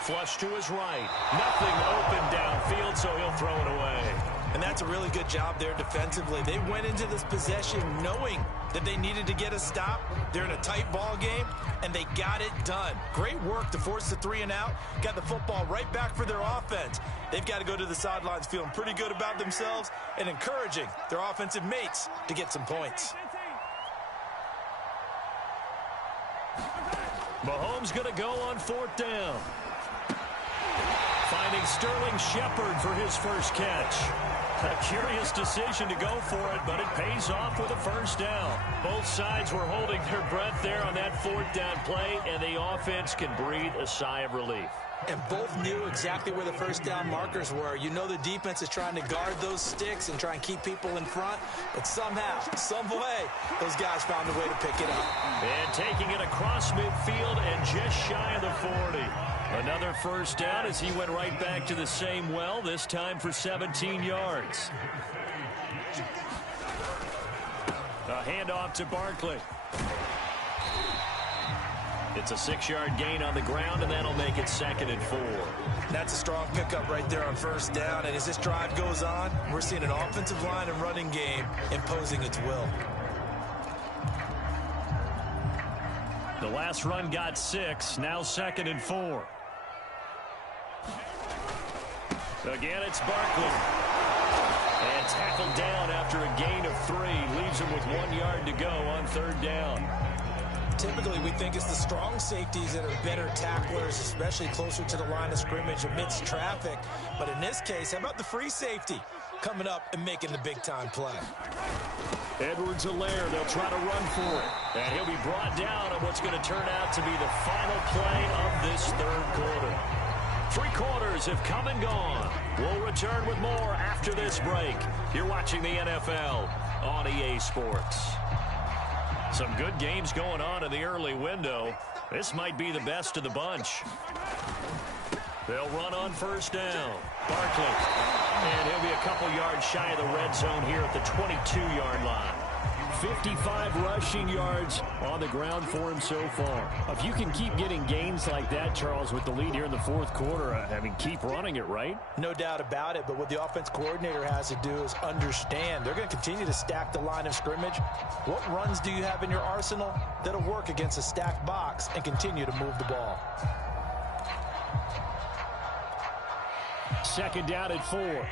Flush to his right. Nothing open downfield, so he'll throw it away. And that's a really good job there defensively. They went into this possession knowing that they needed to get a stop. They're in a tight ball game, and they got it done. Great work to force the 3 and out. Got the football right back for their offense. They've got to go to the sidelines feeling pretty good about themselves and encouraging their offensive mates to get some points. Mahomes going to go on 4th down. Finding Sterling Shepard for his first catch. A curious decision to go for it, but it pays off with a first down. Both sides were holding their breath there on that 4th down play, and the offense can breathe a sigh of relief. And both knew exactly where the first down markers were. You know the defense is trying to guard those sticks and try and keep people in front, but somehow, some way, those guys found a way to pick it up. And taking it across midfield and just shy of the 40. Another first down as he went right back to the same well, this time for 17 yards. A handoff to Barkley. It's a 6-yard gain on the ground, and that'll make it 2nd and 4. That's a strong pickup right there on first down. And as this drive goes on, we're seeing an offensive line and running game imposing its will. The last run got 6, now 2nd and 4. Again, it's Barkley. And tackled down after a gain of 3. Leaves him with 1 yard to go on 3rd down. Typically, we think it's the strong safeties that are better tacklers, especially closer to the line of scrimmage amidst traffic. But in this case, how about the free safety coming up and making the big-time play? Edwards-Helaire, they'll try to run for it. And he'll be brought down on what's going to turn out to be the final play of this 3rd quarter. 3 quarters have come and gone. We'll return with more after this break. You're watching the NFL on EA Sports. Some good games going on in the early window. This might be the best of the bunch. They'll run on first down. Barkley. And he'll be a couple yards shy of the red zone here at the 22-yard line. 55 rushing yards on the ground for him so far. If you can keep getting gains like that, Charles, with the lead here in the 4th quarter, I mean, keep running it, right? No doubt about it, but what the offense coordinator has to do is understand they're going to continue to stack the line of scrimmage. What runs do you have in your arsenal that'll work against a stacked box and continue to move the ball? Second down at 4.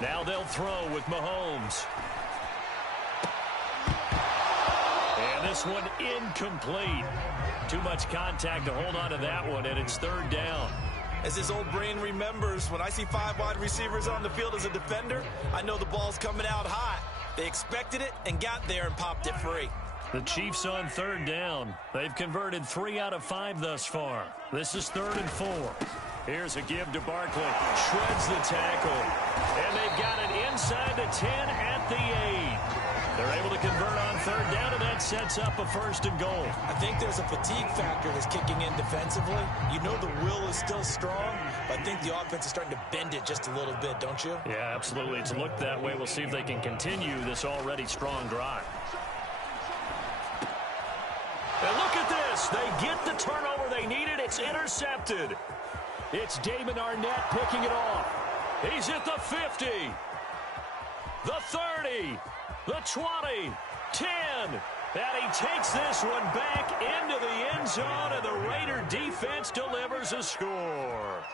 Now they'll throw with Mahomes. And this one incomplete. Too much contact to hold on to that one, and it's third down. As his old brain remembers, when I see 5 wide receivers on the field as a defender, I know the ball's coming out hot. They expected it and got there and popped it free. The Chiefs on third down. They've converted 3 out of 5 thus far. This is 3rd and 4. Here's a give to Barkley. Shreds the tackle. And they've got it inside the 10 at the 8. They're able to convert on third down, and that sets up a 1st and goal. I think there's a fatigue factor that's kicking in defensively. You know the will is still strong, but I think the offense is starting to bend it just a little bit, don't you? Yeah, absolutely. It's looked that way. We'll see if they can continue this already strong drive. And look at this. They get the turnover they needed. It's intercepted. It's Damon Arnett picking it off. He's at the 50, the 30, the 20, 10. And he takes this one back into the end zone, and the Raider defense delivers a score.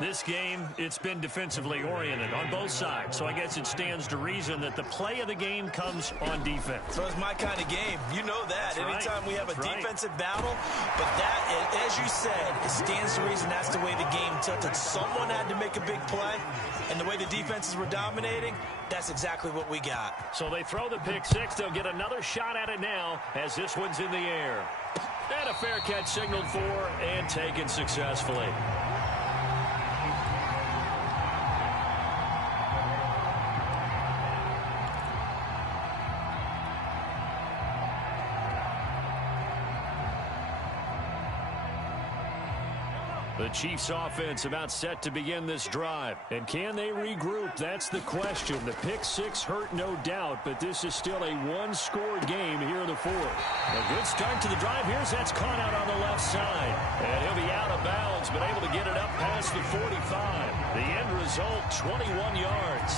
This game, it's been defensively oriented on both sides, so I guess it stands to reason that the play of the game comes on defense. So it's my kind of game. You know that. That's Anytime right. we have a That's right. defensive battle, but that, as you said, it stands to reason that's the way the game tilted. Someone had to make a big play, and the way the defenses were dominating, that's exactly what we got. So they throw the pick six. They'll get another shot at it now as this one's in the air. And a fair catch signaled for and taken successfully. The Chiefs offense about set to begin this drive. And can they regroup? That's the question. The pick six hurt, no doubt, but this is still a one-score game here in the fourth. A good start to the drive. Here's that's caught out on the left side. And he'll be out of bounds, but able to get it up past the 45. The end result, 21 yards.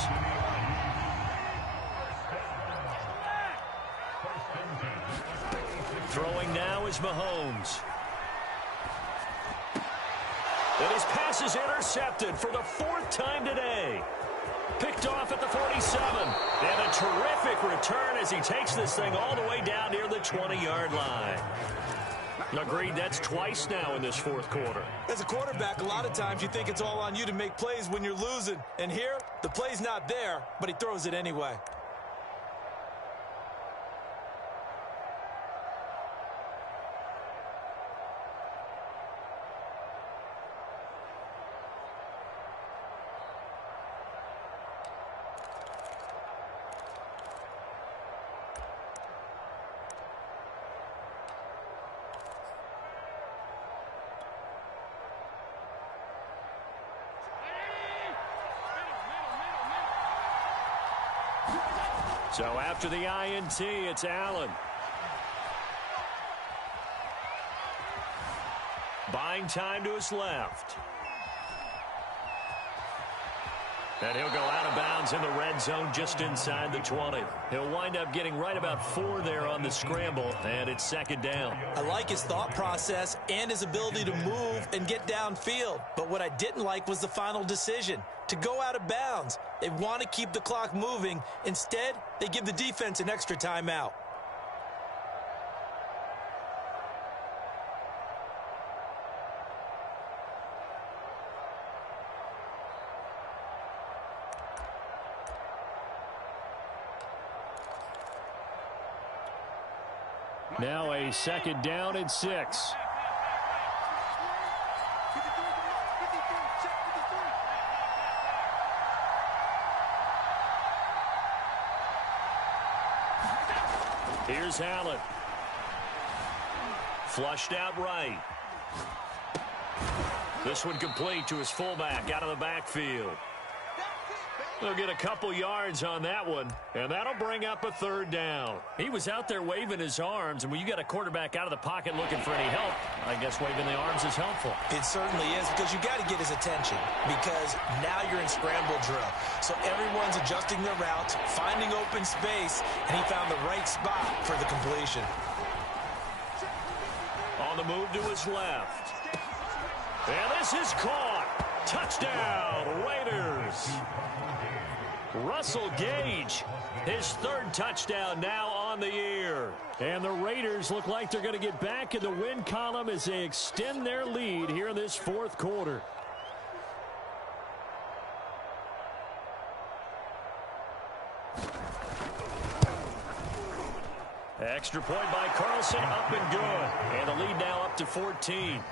Throwing now is Mahomes. And his pass is intercepted for the 4th time today. Picked off at the 47. And a terrific return as he takes this thing all the way down near the 20-yard line. Agreed, that's twice now in this fourth quarter. As a quarterback, a lot of times you think it's all on you to make plays when you're losing. And here, the play's not there, but he throws it anyway. So after the INT, it's Allen. Buying time to his left. And he'll go out of bounds in the red zone just inside the 20. He'll wind up getting right about 4 there on the scramble, and it's 2nd down. I like his thought process and his ability to move and get downfield. But what I didn't like was the final decision, to go out of bounds. They want to keep the clock moving. Instead, they give the defense an extra timeout. Now a 2nd down and 6. Here's Allen. Flushed out right. This one complete to his fullback out of the backfield. They'll get a couple yards on that one, and that'll bring up a 3rd down. He was out there waving his arms, and when you got a quarterback out of the pocket looking for any help, I guess waving the arms is helpful. It certainly is, because you got to get his attention, because now you're in scramble drill. So everyone's adjusting their routes, finding open space, and he found the right spot for the completion. On the move to his left. And this is caught. Touchdown, Raiders. Russell Gage, his third touchdown now on the year. And the Raiders look like they're going to get back in the win column as they extend their lead here in this fourth quarter. Extra point by Carlson, up and good. And the lead now up to 14.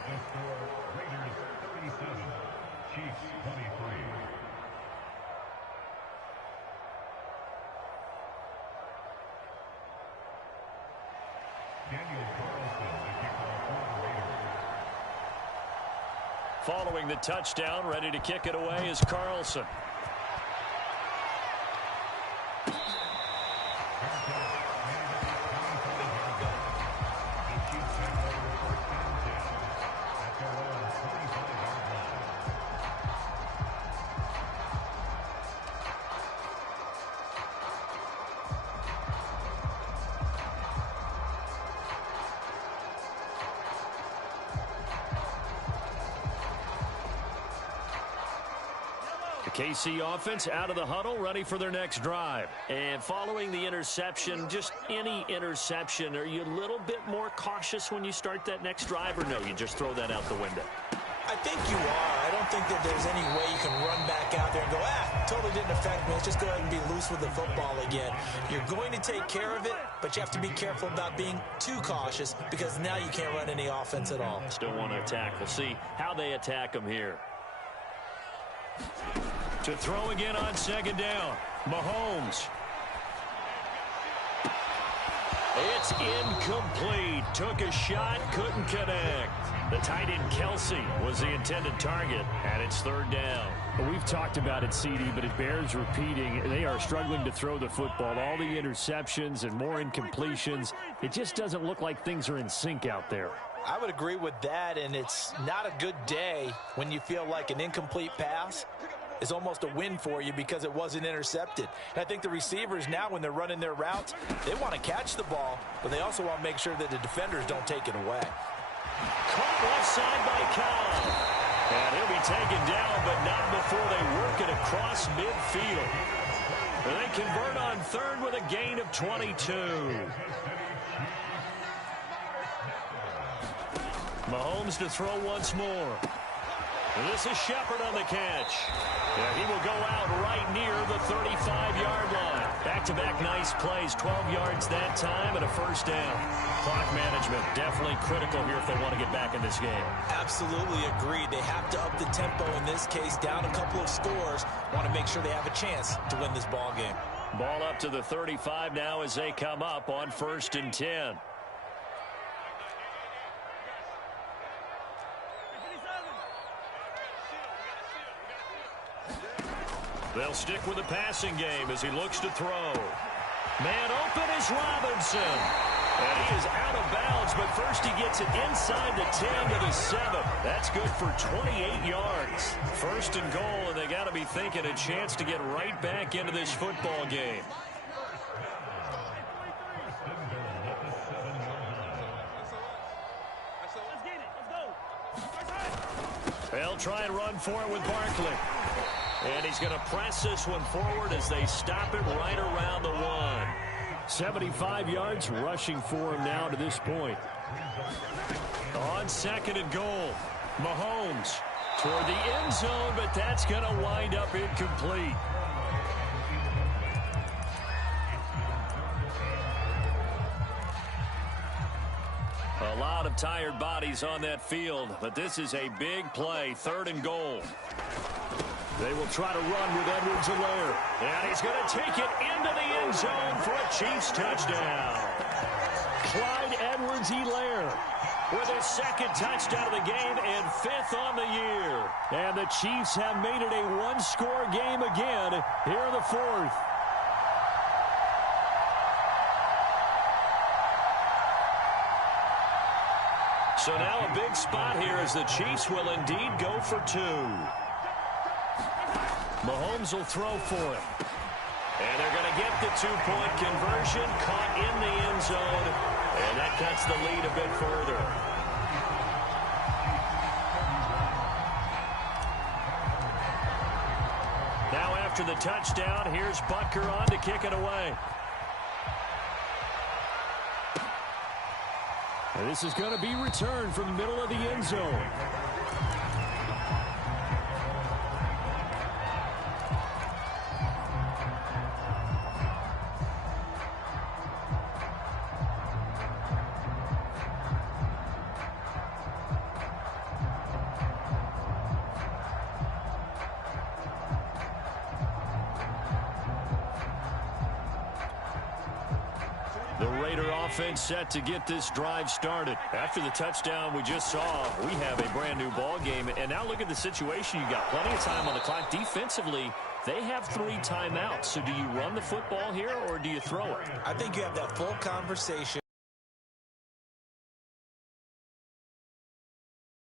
Following the touchdown, ready to kick it away is Carlson. KC offense out of the huddle, ready for their next drive. And following the interception, just any interception, are you a little bit more cautious when you start that next drive, or no, you just throw that out the window? I think you are. I don't think that there's any way you can run back out there and go, totally didn't affect me. Let's just go ahead and be loose with the football again. You're going to take care of it, but you have to be careful about being too cautious because now you can't run any offense at all. Still want to attack. We'll see how they attack them here. To throw again on second down, Mahomes. It's incomplete. Took a shot, couldn't connect. The tight end Kelsey was the intended target, and it's third down. Well, we've talked about it, CD, but it bears repeating. They are struggling to throw the football. All the interceptions and more incompletions. It just doesn't look like things are in sync out there. I would agree with that, and it's not a good day when you feel like an incomplete pass is almost a win for you because it wasn't intercepted. And I think the receivers now, when they're running their routes, they want to catch the ball, but they also want to make sure that the defenders don't take it away. Caught left side by Cobb. And he'll be taken down, but not before they work it across midfield. And they convert on third with a gain of 22. Mahomes to throw once more. This is Shepard on the catch. Yeah, he will go out right near the 35-yard line. Back-to-back nice plays, 12 yards that time and a first down. Clock management definitely critical here if they want to get back in this game. Absolutely agreed. They have to up the tempo in this case, down a couple of scores. Want to make sure they have a chance to win this ball game. Ball up to the 35 now as they come up on 1st and 10. They'll stick with the passing game as he looks to throw. Man open is Robinson. And he is out of bounds, but first he gets it inside the 10 to the 7. That's good for 28 yards. 1st and goal, and they got to be thinking a chance to get right back into this football game. They'll try and run for it with Barkley. And he's going to press this one forward as they stop it right around the 1. 75 yards rushing for him now to this point. On 2nd and goal, Mahomes toward the end zone, but that's going to wind up incomplete. A lot of tired bodies on that field, but this is a big play, 3rd and goal. They will try to run with Edwards-Helaire. And he's going to take it into the end zone for a Chiefs touchdown. Clyde Edwards-Helaire with his 2nd touchdown of the game and 5th on the year. And the Chiefs have made it a one-score game again here in the 4th. So now a big spot here as the Chiefs will indeed go for 2. Mahomes will throw for it. And they're going to get the 2-point conversion, caught in the end zone, and that cuts the lead a bit further. after the touchdown. Here's Butker on to kick it away. And this is going to be returned from the middle of the end zone. The Raider offense set to get this drive started. After the touchdown we just saw, we have a brand new ball game. And now look at the situation. You got plenty of time on the clock. Defensively, they have 3 timeouts. So do you run the football here or do you throw it? I think you have that full conversation.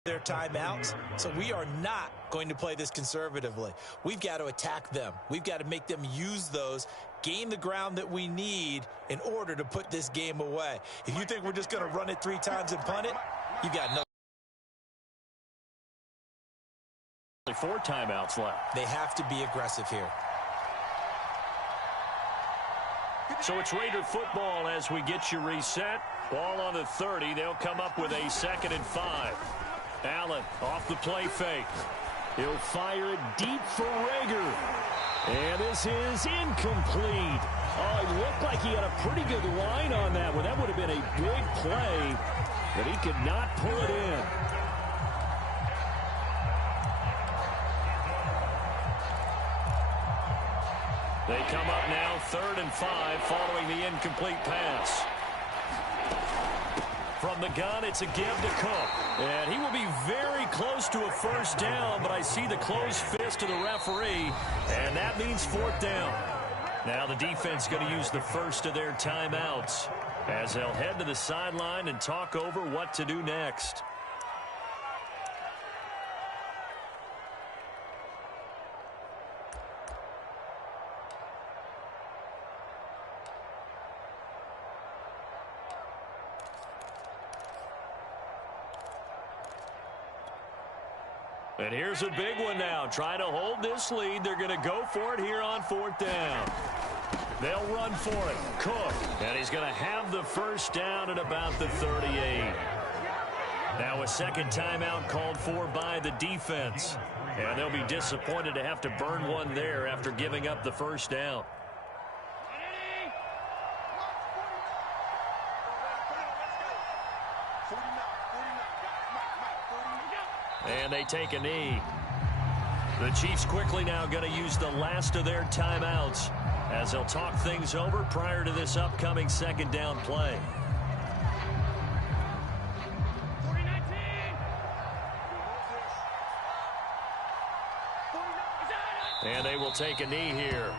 Their timeouts, so we are not going to play this conservatively. We've got to attack them. We've got to make them use those, gain the ground that we need in order to put this game away. If you think we're just going to run it 3 times and punt it, you got no. 4 timeouts left. They have to be aggressive here. So it's Raider football as we get you reset. Ball on the 30. They'll come up with a 2nd and 5. Allen off the play fake. He'll fire it deep for Rager. And this is incomplete. Oh, it looked like he had a pretty good line on that one. That would have been a big play, but he could not pull it in. They come up now 3rd and 5 following the incomplete pass. From the gun, it's a give to Cook. And he will be very close to a 1st down, but I see the closed fist of the referee, and that means 4th down. Now the defense going to use the first of their timeouts as they'll head to the sideline and talk over what to do next. And here's a big one now. Trying to hold this lead. They're going to go for it here on 4th down. They'll run for it. Cook. And he's going to have the 1st down at about the 38. Now a 2nd timeout called for by the defense. And they'll be disappointed to have to burn one there after giving up the 1st down. And they take a knee. The Chiefs quickly now going to use the last of their timeouts as they'll talk things over prior to this upcoming 2nd down play. And they will take a knee here.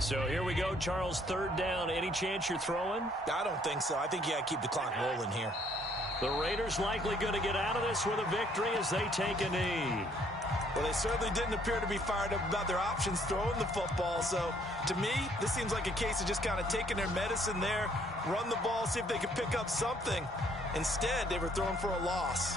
So here we go, Charles, 3rd down. Any chance you're throwing? I don't think so. I think you got to keep the clock rolling here. The Raiders likely going to get out of this with a victory as they take a knee. Well, they certainly didn't appear to be fired up about their options throwing the football. So, to me, this seems like a case of just kind of taking their medicine there, run the ball, see if they can pick up something. Instead, they were throwing for a loss.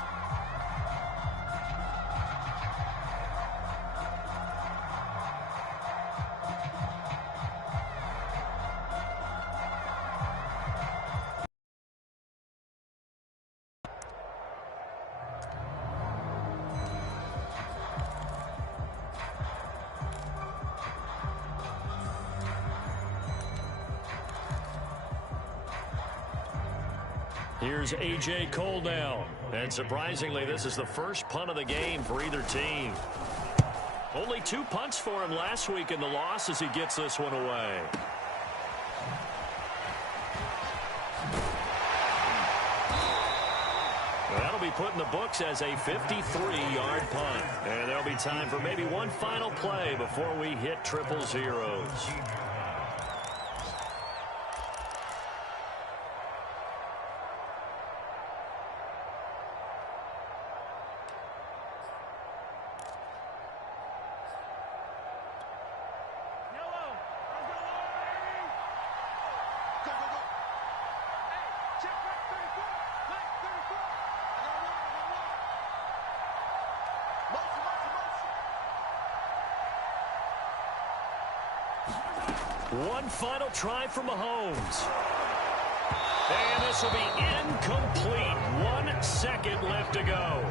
Here's A.J. Cole now. And surprisingly, this is the first punt of the game for either team. Only 2 punts for him last week in the loss as he gets this one away. That'll be put in the books as a 53-yard punt. And there'll be time for maybe one final play before we hit triple zeros. One final try for Mahomes. And this will be incomplete. 1 second left to go.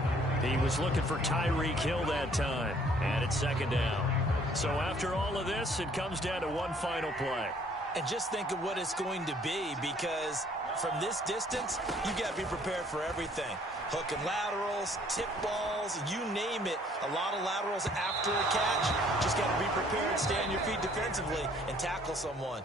He was looking for Tyreek Hill that time. And it's second down. So after all of this, it comes down to one final play. And just think of what it's going to be, because from this distance, you got to be prepared for everything. Hook and laterals, tip balls, you name it. A lot of laterals after a catch. Just got to be prepared, stay on your feet defensively, and tackle someone.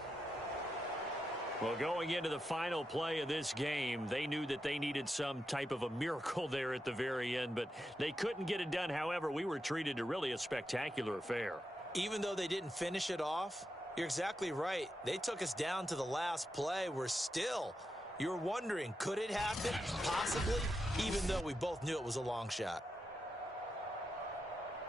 Well, going into the final play of this game, they knew that they needed some type of a miracle there at the very end, but they couldn't get it done. However, we were treated to really a spectacular affair. Even though they didn't finish it off, you're exactly right. They took us down to the last play. We're still, you're wondering, could it happen? Possibly, even though we both knew it was a long shot.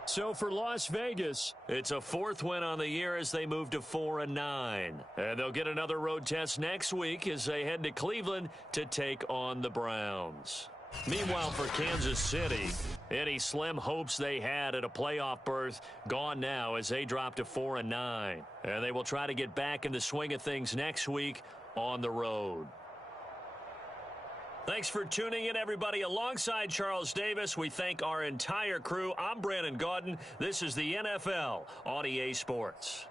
So for Las Vegas, it's a 4th win on the year as they move to 4-9. And they'll get another road test next week as they head to Cleveland to take on the Browns. Meanwhile, for Kansas City, any slim hopes they had at a playoff berth gone now as they drop to 4-9. And they will try to get back in the swing of things next week on the road. Thanks for tuning in, everybody. Alongside Charles Davis, we thank our entire crew. I'm Brandon Gaudin. This is the NFL on EA Sports.